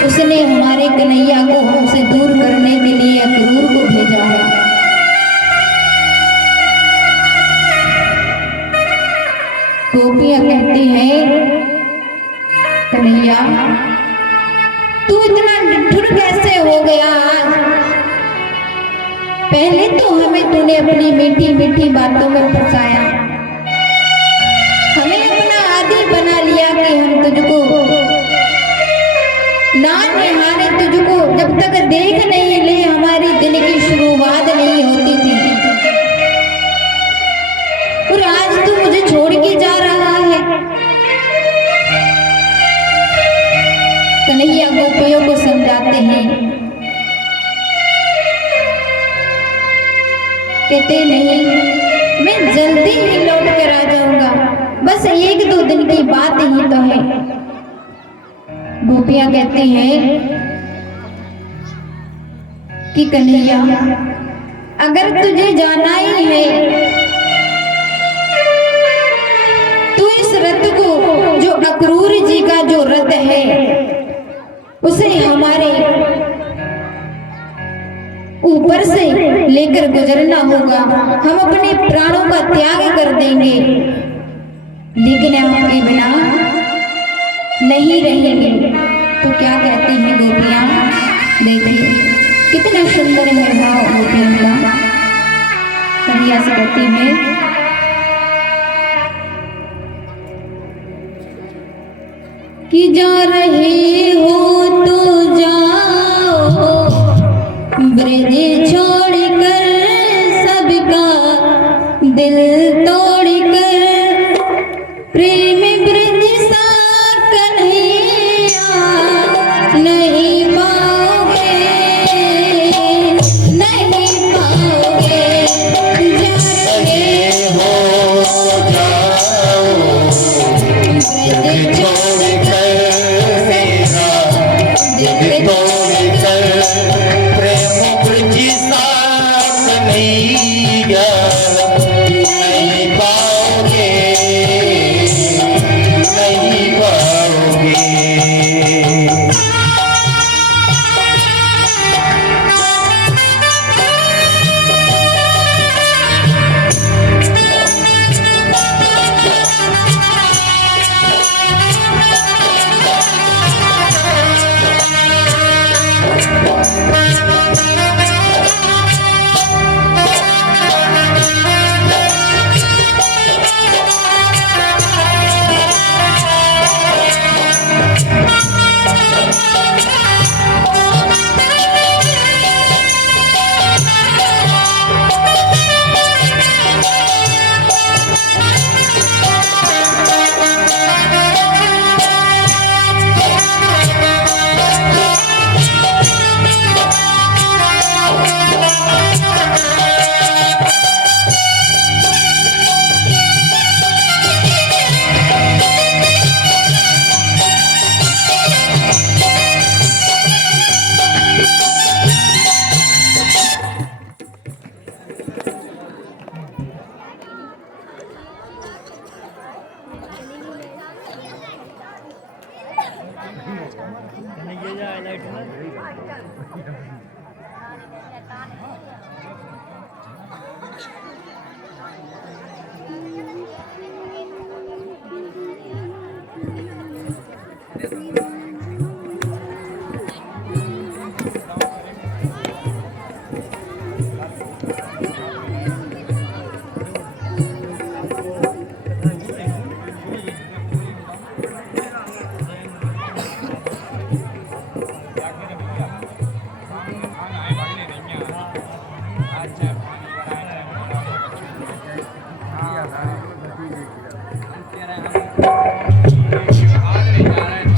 उसने हमारे कन्हैया को हमसे दूर करने के लिए अक्रूर को भेजा है। गोपियां कहती हैं कन्हैया तू इतना निठुर कैसे हो गया आज, पहले तो हमें तूने अपनी मीठी मीठी बातों में फंसाया, हमें अपना आदी बना लिया कि हम तुझको ना निहारे, तुझको जब तक देख नहीं ले हमारी दिन की शुरुआत नहीं होती थी। और आज तू मुझे छोड़ के जा रहा है। कन्हैया गोपियों को समझाते हैं, कहते नहीं मैं जल्दी ही लौट कर आ जाऊंगा, बस 1-2 दिन की बात ही तो है। गोपियां कहती हैं कि कन्हैया अगर तुझे जाना ही है तो इस रथ को, जो अक्रूर जी का जो रथ है, उसे हमारे ऊपर से लेकर गुजरना होगा। हम अपने प्राणों का त्याग कर देंगे, लेकिन आपके बिना नहीं रहेंगे। तो क्या कहती हैं गोपियां, देखिए कितना सुंदर है भाव गोपियों का। कन्हैया से कहती है कि जा रहे हो तो प्रेम ब्रज सा कन्हैया नहीं पाओगे, नहीं पाओगे। जा रहे हो जाओ ब्रज छोड़ कर मेरा दिल तोड़ कर, प्रेम ब्रज सा कन्हैया नहीं पाओगे, नहीं पाओगे।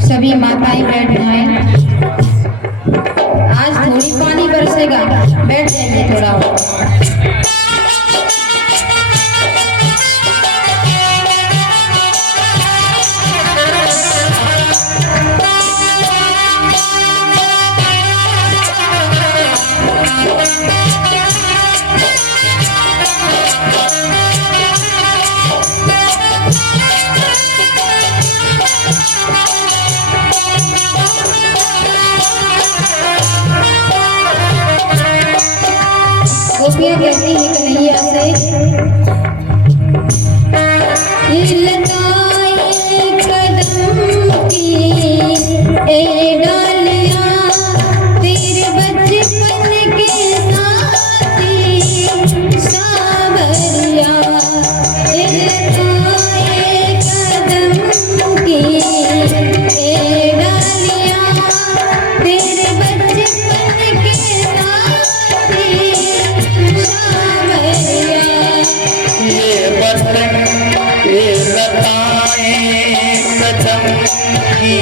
सभी माताएं बैठ जाएं। आज थोड़ी पानी बरसेगा, बैठ जाइए थोड़ा। गोपियाँ कहती हैं कन्हैया से, ये लताएं कदम की ए डालियाँ तेरे बचपन के साथी सावरिया। ये लताएं कदम की ए डालियाँ तेरे बचपन के साथी ये बचपन ये लताएं कदम की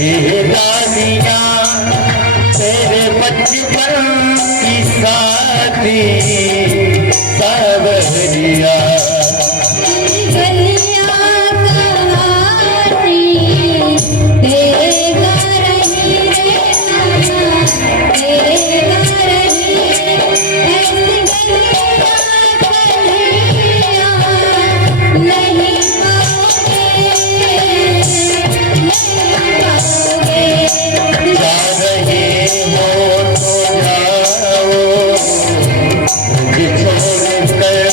ये डालियाँ तेरे बचपन की साथी सावरिया। गलियाँ कहानी तेरे गा रही रे नाना, तेरे गा रही ऐसी गलियाँ कन्हैया नहीं पाओगे, नहीं पाओगे। जा रहे हो तो जाओ, छोड़ कर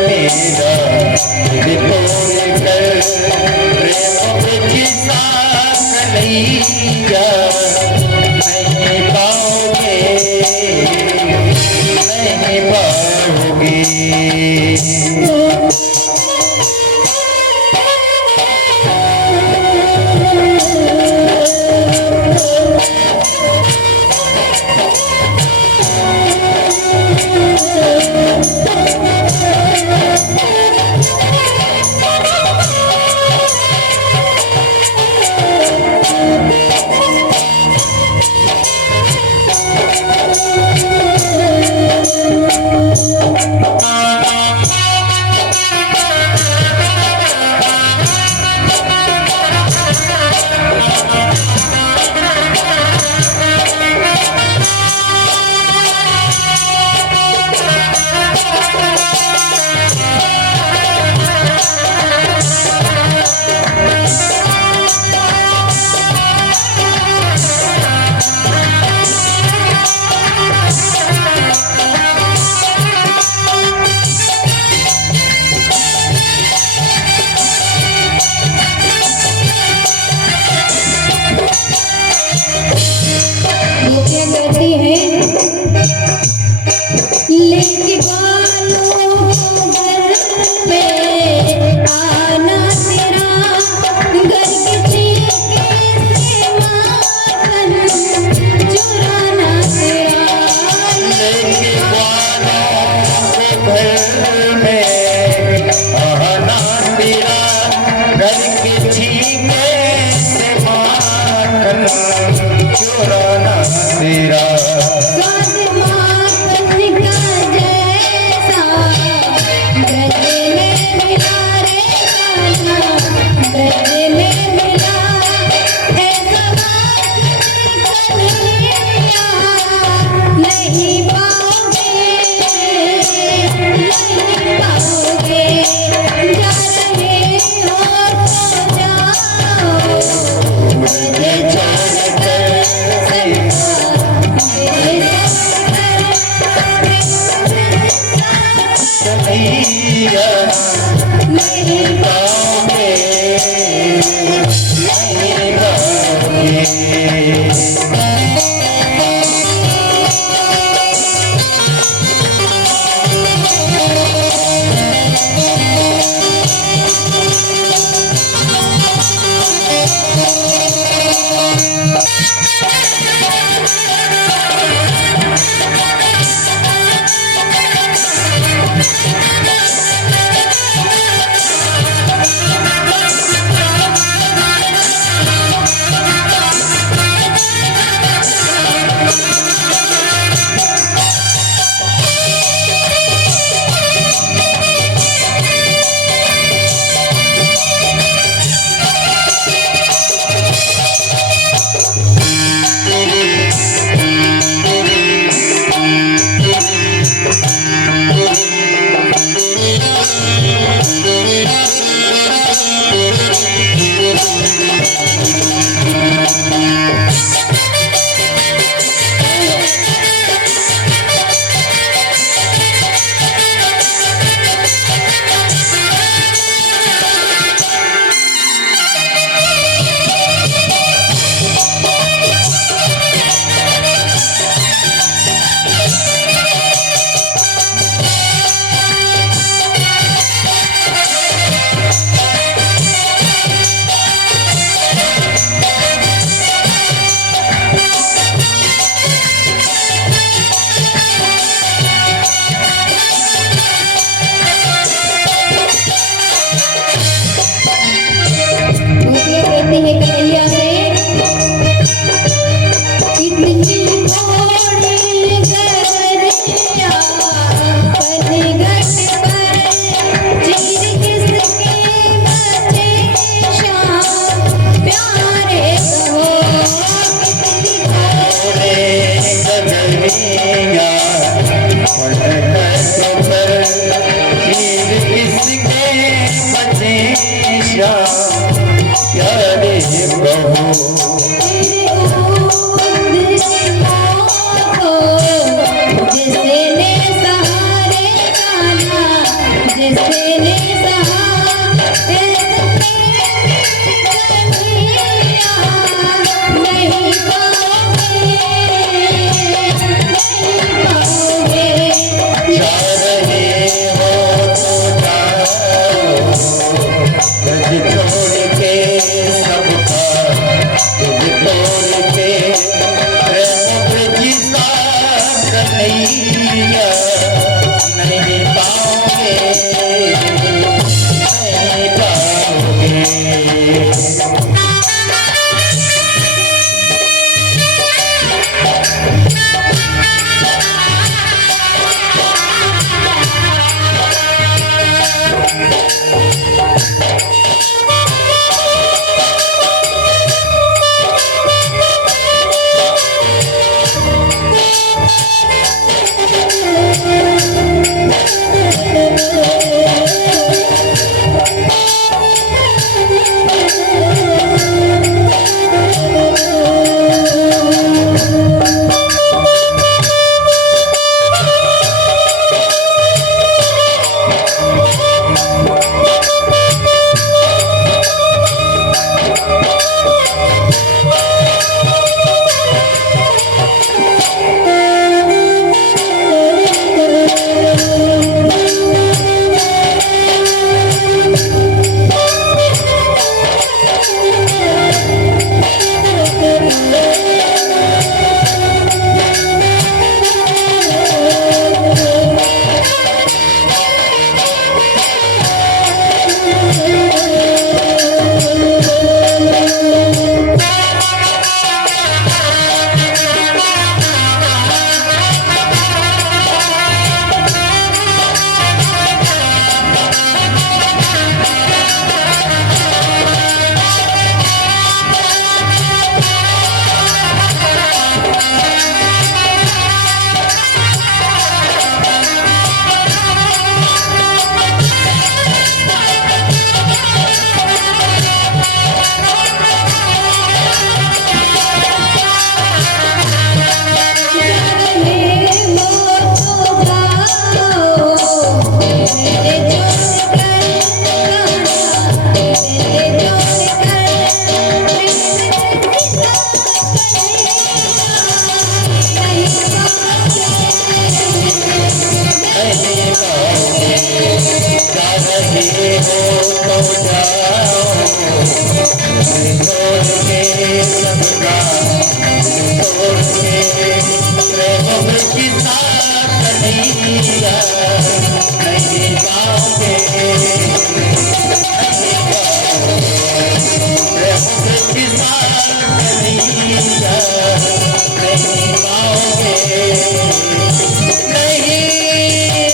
मेरा पुराना तेरा स्वाद माखन का जैसा ब्रज में मिला रे कान्हा, ब्रज में मिला ऐसा माखन कन्हैया नहीं पाओगे, नहीं पाओगे। जा रहे हो तो जाओ ब्रज छोड़कर कन्हैया नहीं पाओगे, नहीं पाओगे। गोपियाँ कहती है कन्हैया से, इतनी बड़ी गगरिया पनघट पर चीर किसके बचे श्याम प्यारे कहो, कितनी गगरिया पलट पर चीर किसके बचे श्याम प्यारे बहू। तेरे गोद को जिसने सहारे कान्हा, जिसने सहा कन्हैया नहीं पाओगे, नहीं पाओगे। जा रहे हो तो जाओ ब्रज छोड़ के सबका, ब्रज छोड़ के सबका छोड़ के प्रेम की साथ कन्हैया नहीं पाओगे प्रेम की साथ कन्हैया नहीं पाओगे नहीं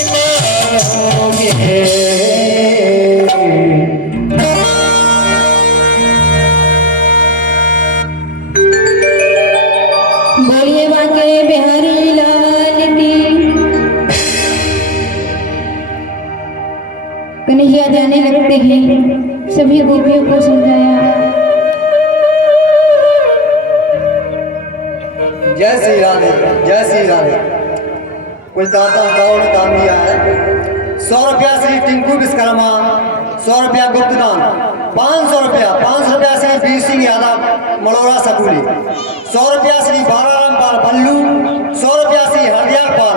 पाओगे। बोलिए बाके बिहारी लाल की। कन्हैया जाने लगते हैं, सभी गोपियों को समझाया। जय श्री राधे, जय श्री राधे। कुछ दाता दाओं ने दान दिया है। 100 रुपया श्री टिंकू विश्वकर्मा, 100 रुपया गुप्त दान, 500 रुपया श्री वीर सिंह यादव मड़ोरा सकुली, 100 रुपया श्री बाराराम पाल बल्लू, 100 रुपया श्री हरदियाल पाल,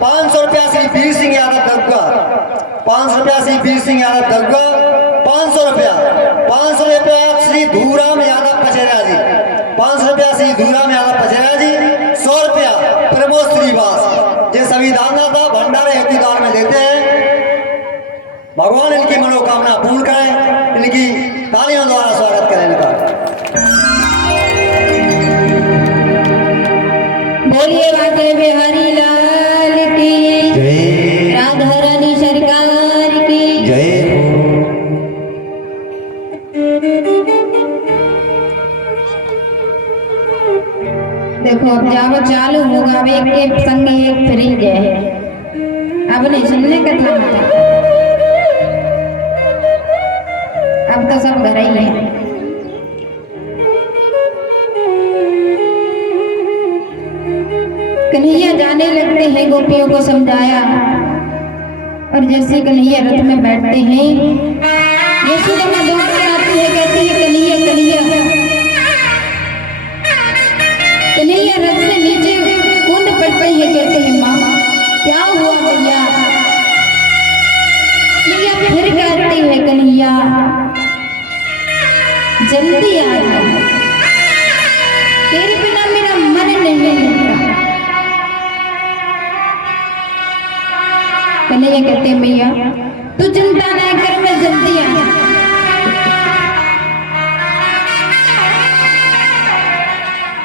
500 रुपया श्री वीर सिंह यादव दग्गा, 500 रुपया श्री वीर सिंह यादव दग्गा, 500 रुपया श्री धूराम यादव पचेरा जी, 500 रुपया श्री धूराम यादव पचेरा जी, 100 रुपया प्रमोद श्रीवास। ये सभी दानदाता भंडारे हेतु दान में देते हैं। भगवान इनकी मनोकामना पूर्ण करें। इनकी तालियों द्वारा स्वागत करें इनका। बोलिए बाके बिहारी लाल की, जय राधा रानी सरकार की। जय देखो अब जाओ चालू होगा, अब एक के संग एक फ्रिज है। अब नहीं सुनने का था, अब तो सब घर ही है। कन्हैया जाने लगते हैं, गोपियों को समझाया। और जैसे कन्हैया रथ में बैठते हैं, यशोदा माँ दौड़कर आती है, कहती है कन्हैया कन्हैया। कन्हैया रथ से नीचे कूद पड़ते हैं, कहते हैं माँ क्या हुआ भैया। मैया फिर कहती है कन्हैया जल्दी आ जा, तेरे बिना मेरा मन नहीं लगता। कन्हैया कहते हैं मैया तू चिंता ना कर, मैं जल्दी आ जा।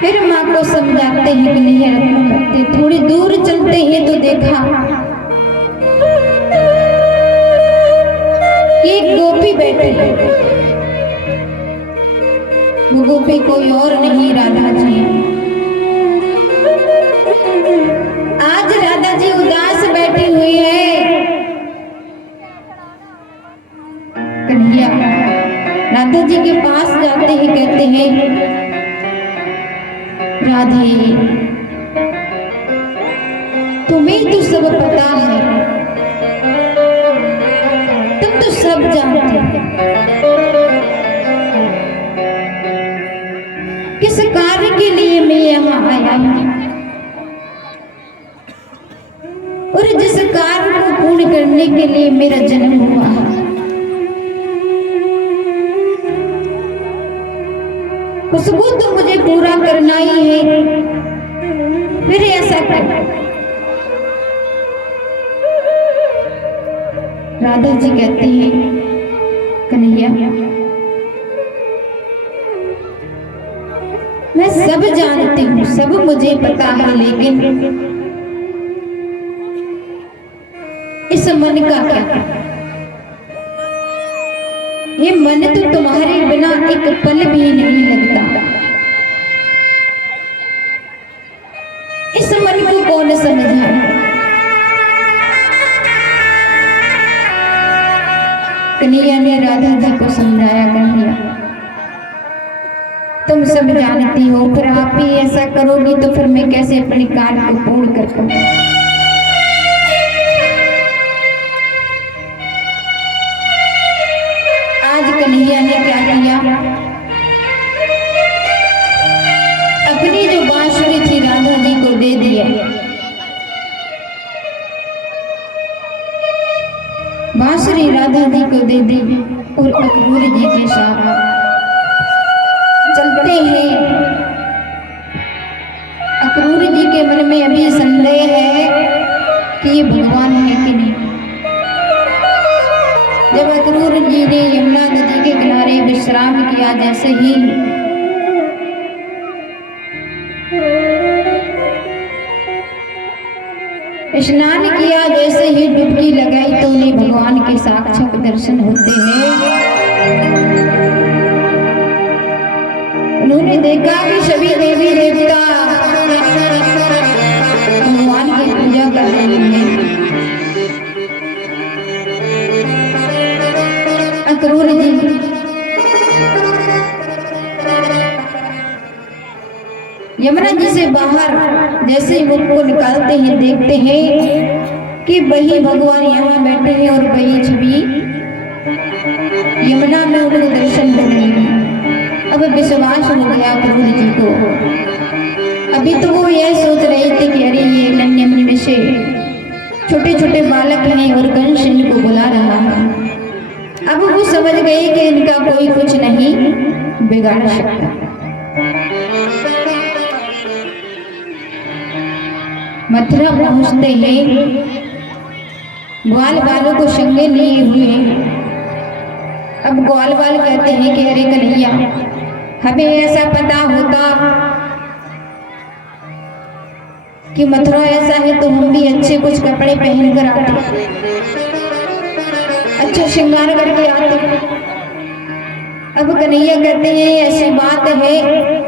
फिर माँ को समझाते हैं कन्हैया रखते, थोड़ी दूर चलते हैं तो देखा कि एक गोपी बैठी है। वो गोपी कोई और नहीं, राधा जी है। आज राधा जी उदास बैठी हुई है। कन्हैया राधा जी के पास जाते हैं, कहते हैं राधे तुम्हें तो सब पता है, तुम तो सब जानते हो। किस कार्य के लिए मैं यहाँ आया हूँ, और जिस कार्य को पूर्ण करने के लिए मेरा जन्म हुआ है, उसको तो मुझे पूरा करना ही है। फिर ऐसा कर। राधा जी कहती है कन्हैया मैं सब जानती हूँ, सब मुझे पता है, लेकिन इस मन का क्या। ये मन तो तुम्हारे बिना एक पल भी नहीं लगता। इस मन को कौन समझाए। कन्हैया ने राधा जी को समझाया, कन्हैया तुम सब जानती हो, फिर आप ही ऐसा करोगी तो फिर मैं कैसे अपने कार्य को पूर्ण कर पाऊं। आज कन्हैया ने क्या किया, अपनी जो बांसुरी थी राधा जी को दे दिया। बांसुरी राधा जी को दे दी और अक्रूर जी के साथ चलते हैं। अक्रूर जी के मन में अभी संदेह है कि ये भगवान है कि नहीं। जब अक्रूर जी ने यमुना नदी के किनारे विश्राम किया, जैसे ही स्नान किया, जैसे ही डुबकी लगाई, तो उन्हें भगवान के साक्षात दर्शन होते हैं। उन्होंने देखा कि सभी देवी देवता भगवान की पूजा कर रहे हैं। अक्रूर जी यमुना जी से बाहर जैसे ही मुख को निकालते हैं, देखते हैं कि वही भगवान यहाँ बैठे हैं और वही छवि यमुना में उनको दर्शन मिल रही है। अब विश्वास हो गया अक्रूर जी को। अभी तो वो यह सोच रहे थे कि अरे ये नन्हे मुन्ने से छोटे छोटे बालक हैं और कंस इनको बुला रहा है। अब वो समझ गए कि इनका कोई कुछ नहीं बिगाड़ सकता। मथुरा पहुंचते हैं, ग्वाल बालों को संगे लिए हुए। अब ग्वाल बाल कहते हैं कि अरे कन्हैया, हमें ऐसा पता होता कि मथुरा ऐसा है तो हम भी अच्छे कुछ कपड़े पहन कर आते, अच्छा श्रृंगार करके आते। अब कन्हैया कहते हैं ऐसी बात है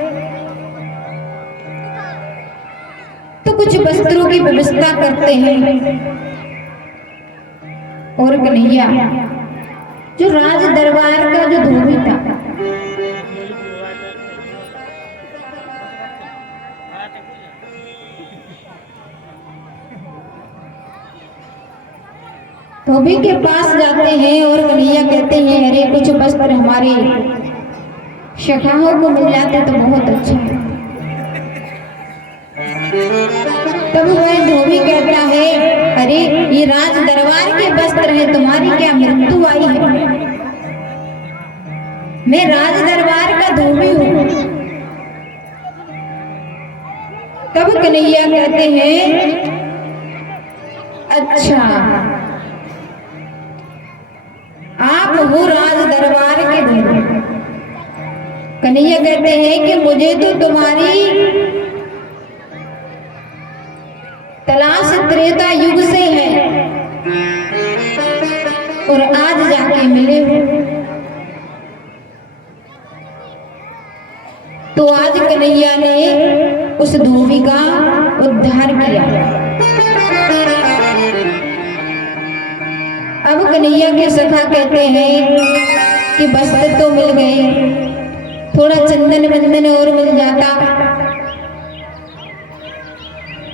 तो कुछ वस्त्रों की व्यवस्था करते हैं। और कन्हैया जो राज दरबार का जो धोबी था, धोबी के पास जाते हैं और कन्हैया कहते हैं अरे कुछ वस्त्र हमारे सखाओं को मिल जाते तो बहुत अच्छा है। तब वह धोबी कहता है अरे ये राज दरबार के वस्त्र है, तुम्हारी क्या मृत्यु आई है? मैं राज दरबार का धोबी हूँ। तब कन्हैया कहते हैं अच्छा आप हो राज दरबार के धोबी। कन्हैया कहते हैं कि मुझे तो तुम्हारी तलाश त्रेता युग से है और आज जाके मिले हो। तो आज कन्हैया ने उस धोबी का उद्धार किया। अब कन्हैया के सखा कहते हैं कि वस्त्र तो मिल गए, थोड़ा चंदन बंदन और मिल जाता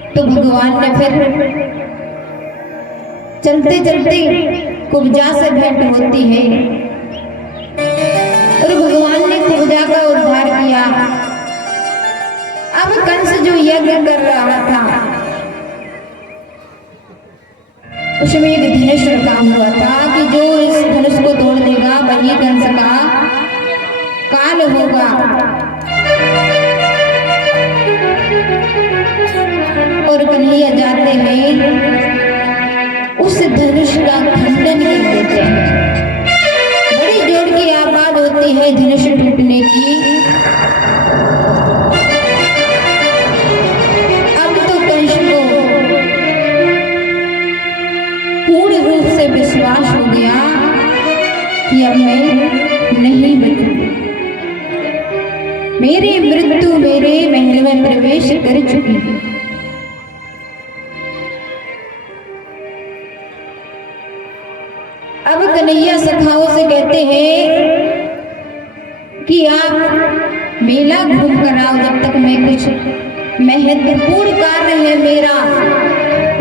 तो भगवान ने फिर चलते चलते कुब्जा से भेंट होती है और भगवान ने कुब्जा का उद्धार किया। अब कंस जो यज्ञ कर रहा था उसमें एक धनुष रखा हुआ था कि जो इस धनुष को तोड़ देगा वही कंस का काल होगा। और कन्हैया जाते हैं उस धनुष का खंडन कर देते हैं। बड़ी जोर की आवाज होती है धनुष टूटने की। अब तो कंस को पूर्ण रूप से विश्वास हो गया कि अब मैं नहीं बचूंगी, मेरी मृत्यु मेरे महल में प्रवेश कर चुकी है। अब कन्हैया सखाओं से कहते हैं कि आप मेला घूम कर आओ, जब तक मैं कुछ महत्वपूर्ण कार्य है मेरा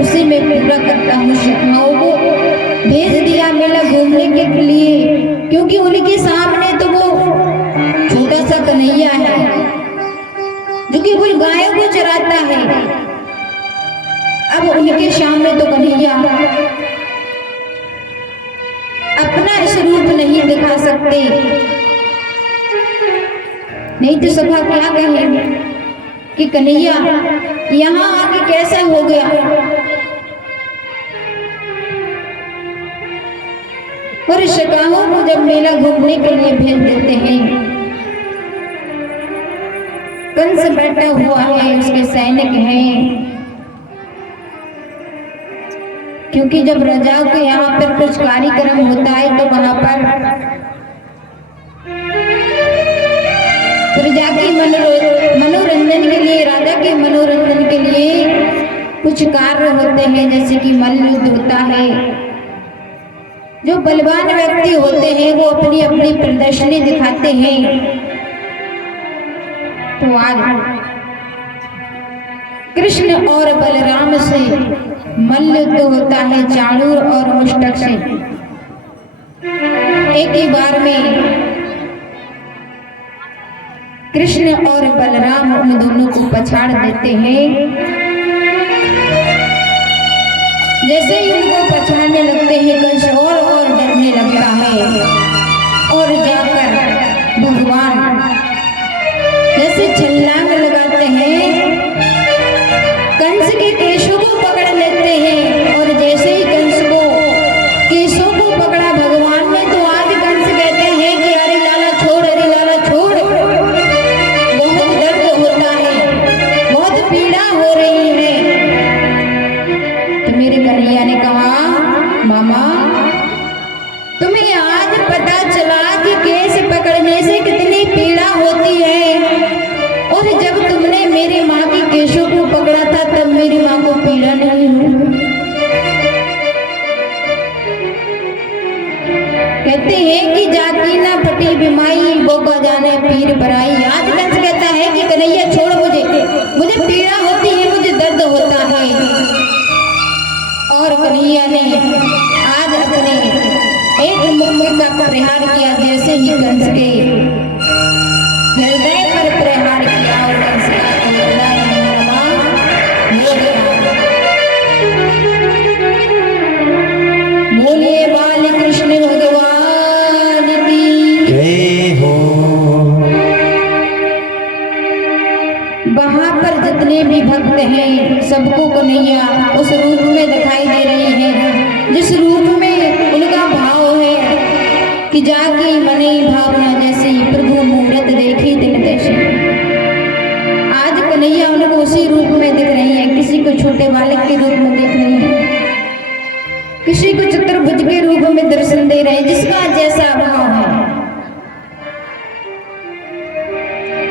उसे मैं पूरा करता हूँ। सखाओं को भेज दिया मेला घूमने के लिए, क्योंकि उनके सामने तो वो छोटा सा कन्हैया है जो कि केवल गायों को चराता है। अब उनके सामने तो कन्हैया अपना स्वरूप नहीं दिखा सकते। नहीं तो सभा क्या कहेंगे कि कन्हैया यहाँ आके कैसा हो गया। और शकाहों को जब मेला घूमने के लिए भेज देते हैं, कंस बैठा हुआ है, उसके सैनिक हैं, क्योंकि जब राजाओं के यहाँ पर कुछ कार्यक्रम होता है तो वहां पर प्रजा के मनोरंजन के लिए, राजा के मनोरंजन के लिए कुछ कार्य होते हैं, जैसे कि मल्लयुद्ध होता है। जो बलवान व्यक्ति होते हैं वो अपनी अपनी प्रदर्शनी दिखाते हैं। तो आज कृष्ण और बलराम से मल्लयुद्ध होता है, चाणूर और मुष्टक से। एक ही बार में कृष्ण और बलराम उन दोनों को पछाड़ देते हैं। जैसे ही उनको पछाड़ने लगते हैं, कंस और डरने लगता है और जाकर भगवान जैसे छलांग लगाते हैं, कंस के केशों को पकड़ लेते हैं। और जैसे ही कंस को केशों को पकड़ा भगवान ने, तो आज कंस कहते हैं कि अरे लाला छोड़, अरे लाला छोड़। बहुत दर्द होता है, बहुत पीड़ा हो रही है। तो मेरे कन्हैया ने कहा, मामा तुम्हें आज पता चला कि केस पकड़ने से कितनी पीड़ा होती है। और जब तुमने मेरी माँ की केशों को पकड़ा था तब मेरी माँ को पीड़ा नहीं हुई। कहते हैं कि जाकी ना फटी बीमाई, वो का जाने पीर बराई। आज कंस कहता है कि कन्हैया छोड़, मुझे पीड़ा होती है, मुझे दर्द होता है। और कन्हैया ने आज अपने एक मुक्के का प्रहार किया। जैसे ही कंस के हृदय पर प्रहार किया और कंस का हृदय हो गया। बोलिए बाल कृष्ण भगवान की जय हो। वहां पर जितने भी भक्त हैं सबको कन्हैया उस रूप में दिखाई दे रही है, जिस रूप में उनका भाव है कि जाकी मने भावना जैसी, प्रभु मूरत देखी दिन जैसी। आज कन्हैया उनको उसी रूप में दिख रही है। किसी को छोटे बालक के रूप में दिख रही है, किसी को चतुर्भुज के रूप में दर्शन दे रहे हैं, जिसका जैसा भाव है।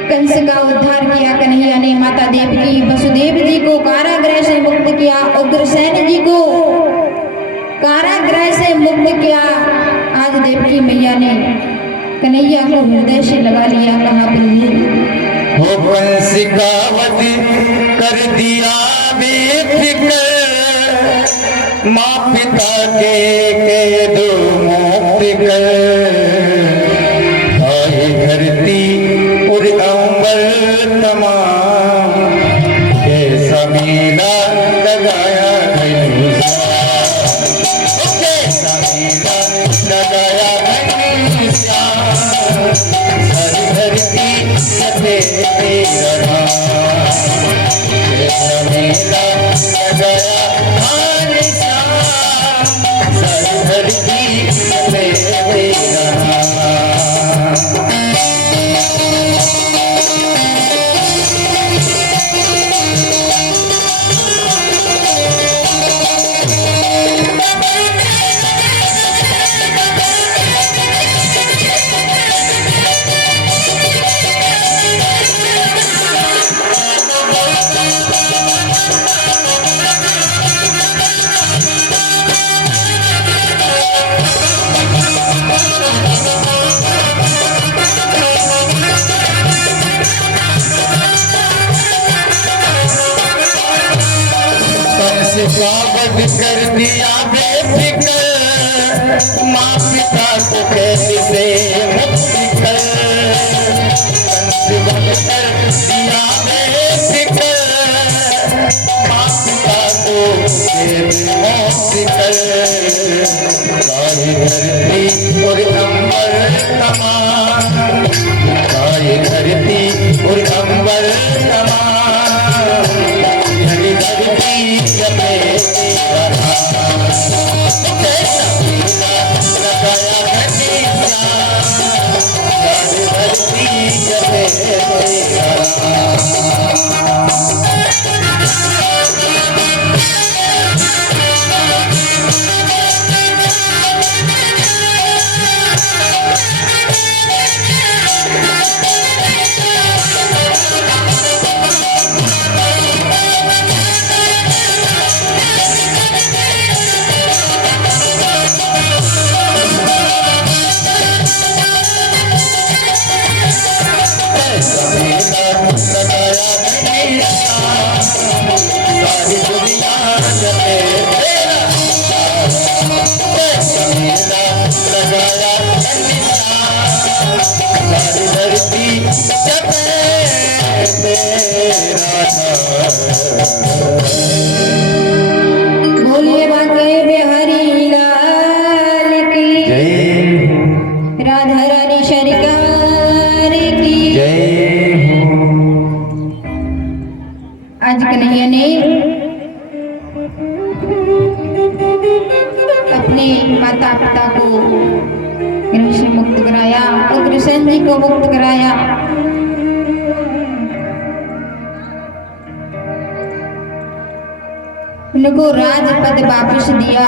कंस का उद्धार किया कन्हैया ने, माता देवकी, वसुदेव जी को कारागृह से मुक्त किया, उग्रसेन जी को कारागृह से मुक्त किया। आज देवकी मैया ने कन्हैया को हृदय से लगा लिया। कहा, प्रभु हो कंस का वध कर दिया बेफिक्र, माँ पिता के दो मुक्त कर। आए धरती और अंबर तमाम, कैसा मेला लगाया धनुषा, कैसा मेला लगाया धनुषा। हर धरती सफे तेरा, कैसा मेला लगाया धनुषा। हर धरती सफे तेरा। स्वागत कर दिया बेफिक्र, माँ पिता को कैसे मुक्त कर। कंस कर दिया बेफिक्र, माँ पिता को कैसे मुक्त कर। सारी धरती और अंबर तमाम, सारी धरती अंबर तमाम हरी धरती जपे तेरा कैसा मेला लगाया घटी हरी धरती जपे तेरा सारी दुनिया जपे तेरा लगाया सारी धरती जपे तेरा बोलिए बाके बिहारी लाल की राधा रानी सरकार की आज कन्हैया ने अपने माता पिता को गृह से मुक्त कराया और कृष्ण जी को मुक्त कराया। उनको राजपद वापस दिया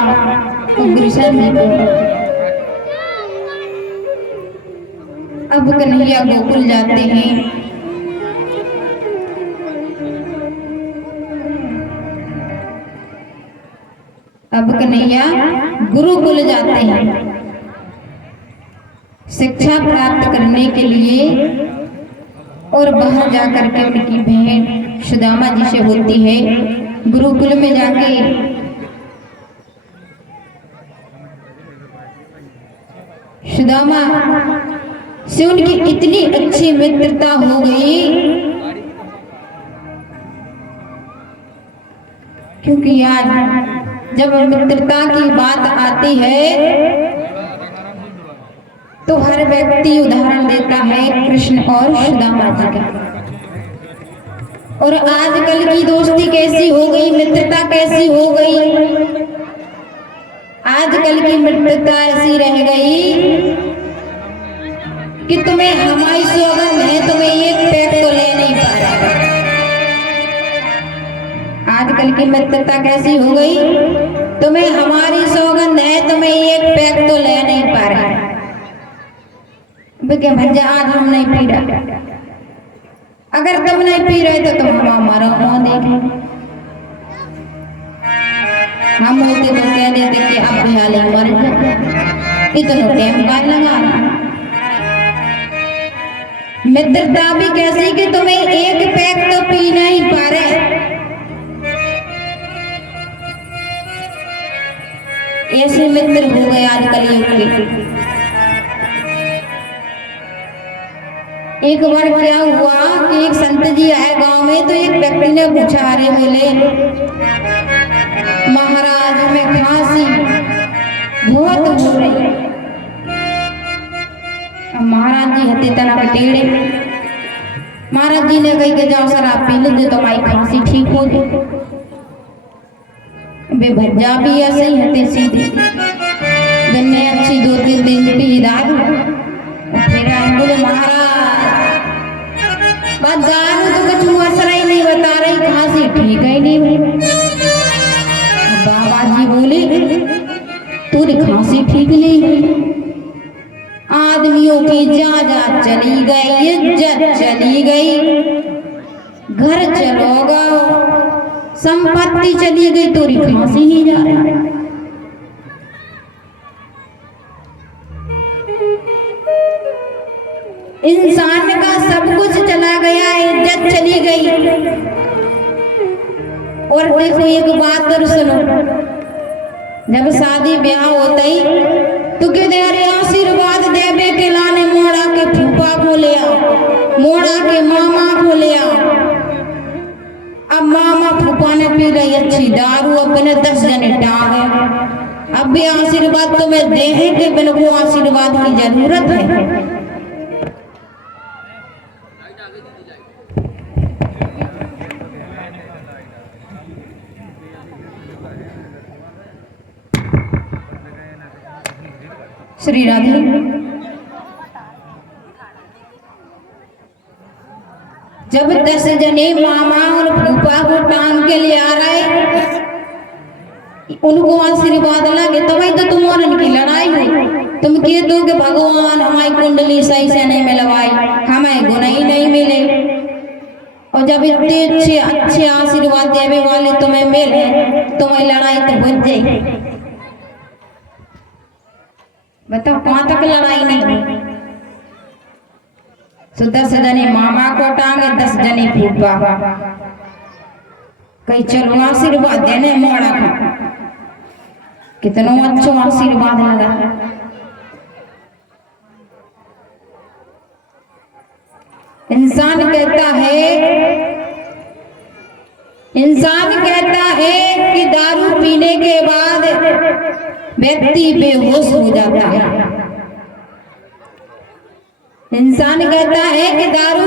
कृष्ण जी को। अब कन्हैया गोकुल जाते हैं। अब कन्हैया गुरुकुल जाते हैं शिक्षा प्राप्त करने के लिए और बाहर जाकर के उनकी बहन सुदामा जी से होती है। गुरुकुल में जाके सुदामा से उनकी इतनी अच्छी मित्रता हो गई क्योंकि आज जब मित्रता की बात आती है तो हर व्यक्ति उदाहरण देता है कृष्ण और सुदामा जी का। और आजकल की दोस्ती कैसी हो गई, मित्रता कैसी हो गई। आजकल की मित्रता ऐसी रह गई कि तुम्हें हमारी सौगंध है, तुम्हें एक पैक तो ले नहीं पा रहा। आजकल की मित्रता कैसी हो गई, तुम्हें हमारी सौगंध है, तुम्हें एक पैक तो ले नहीं पा रहा। भैया आज हम नहीं पी रहे, अगर तुम नहीं पी रहे तो तुम हमारा मुंह देखें। हम होते तो कह देते कि अब भैया मर जाए, इतना टाइम का लगा। मित्रता भी कैसी कि तुम्हें एक पैक तो पी नहीं पा रहे। ऐसे मित्र हो गए आजकल युग के। एक बार क्या हुआ कि एक संत जी आए गांव में, तो एक व्यक्ति ने पूछा, अरे बोले महाराज में खांसी बहुत हो रही है। महाराज जी हते तना टेढ़े। महाराज जी ने कही कि जाओ शराब पी लो तो भाई खांसी ठीक हो जाए। वे भज्जा भी ऐसे ही हते सीधे, जिनने अच्छी 2-3 दिन पी दारू। फिर बोले महाराज बात दारू तो कुछ असर ही नहीं बता रही, खांसी ठीक है नहीं हुई। बाबा जी बोले तुरी खांसी ठीक नहीं हुई। आदमियों की जायदाद चली गई, इज्जत चली गई, घर चलोगा, संपत्ति चली गई, तुरी खांसी नहीं जा रही। इंसान का सब कुछ चला गया, इज्जत चली गई। और देखो एक बात और सुनो, जब शादी ब्याह होता ही तो कहते अरे आशीर्वाद देवे के लाने मोड़ा के फूफा को ले आओ, मोड़ा के मामा को ले आओ। अब मामा फूफा ने पी रही अच्छी दारू, अपने 10 जने टांगे। अब भी आशीर्वाद तुम्हें दे के बिन को आशीर्वाद की जरूरत है। श्री राधे। जब 10 जने मामा और फूफा को टांग के ले आ रहे, उनको आशीर्वाद लगे तभी तो तुम्हारे की लड़ाई हुई। तुम कह दो कि भगवान हमारी कुंडली सही से नहीं मिलवाई, हमें गुण ही नहीं मिले, और जब इतने अच्छे अच्छे आशीर्वाद देने वाले तुम्हें मिले, तुम्हें लड़ाई तो बुझ जाए। बताओ कहाँ तक लड़ाई नहीं हुई। तो 10 जने मामा को टांगे, 10 जने फूफा, कहीं चलो आशीर्वाद देने मोड़ा का। कितना अच्छा आशीर्वाद लगा। इंसान कहता है कि दारू पीने के बाद व्यक्ति बेहोश हो जाता है। इंसान कहता है कि दारू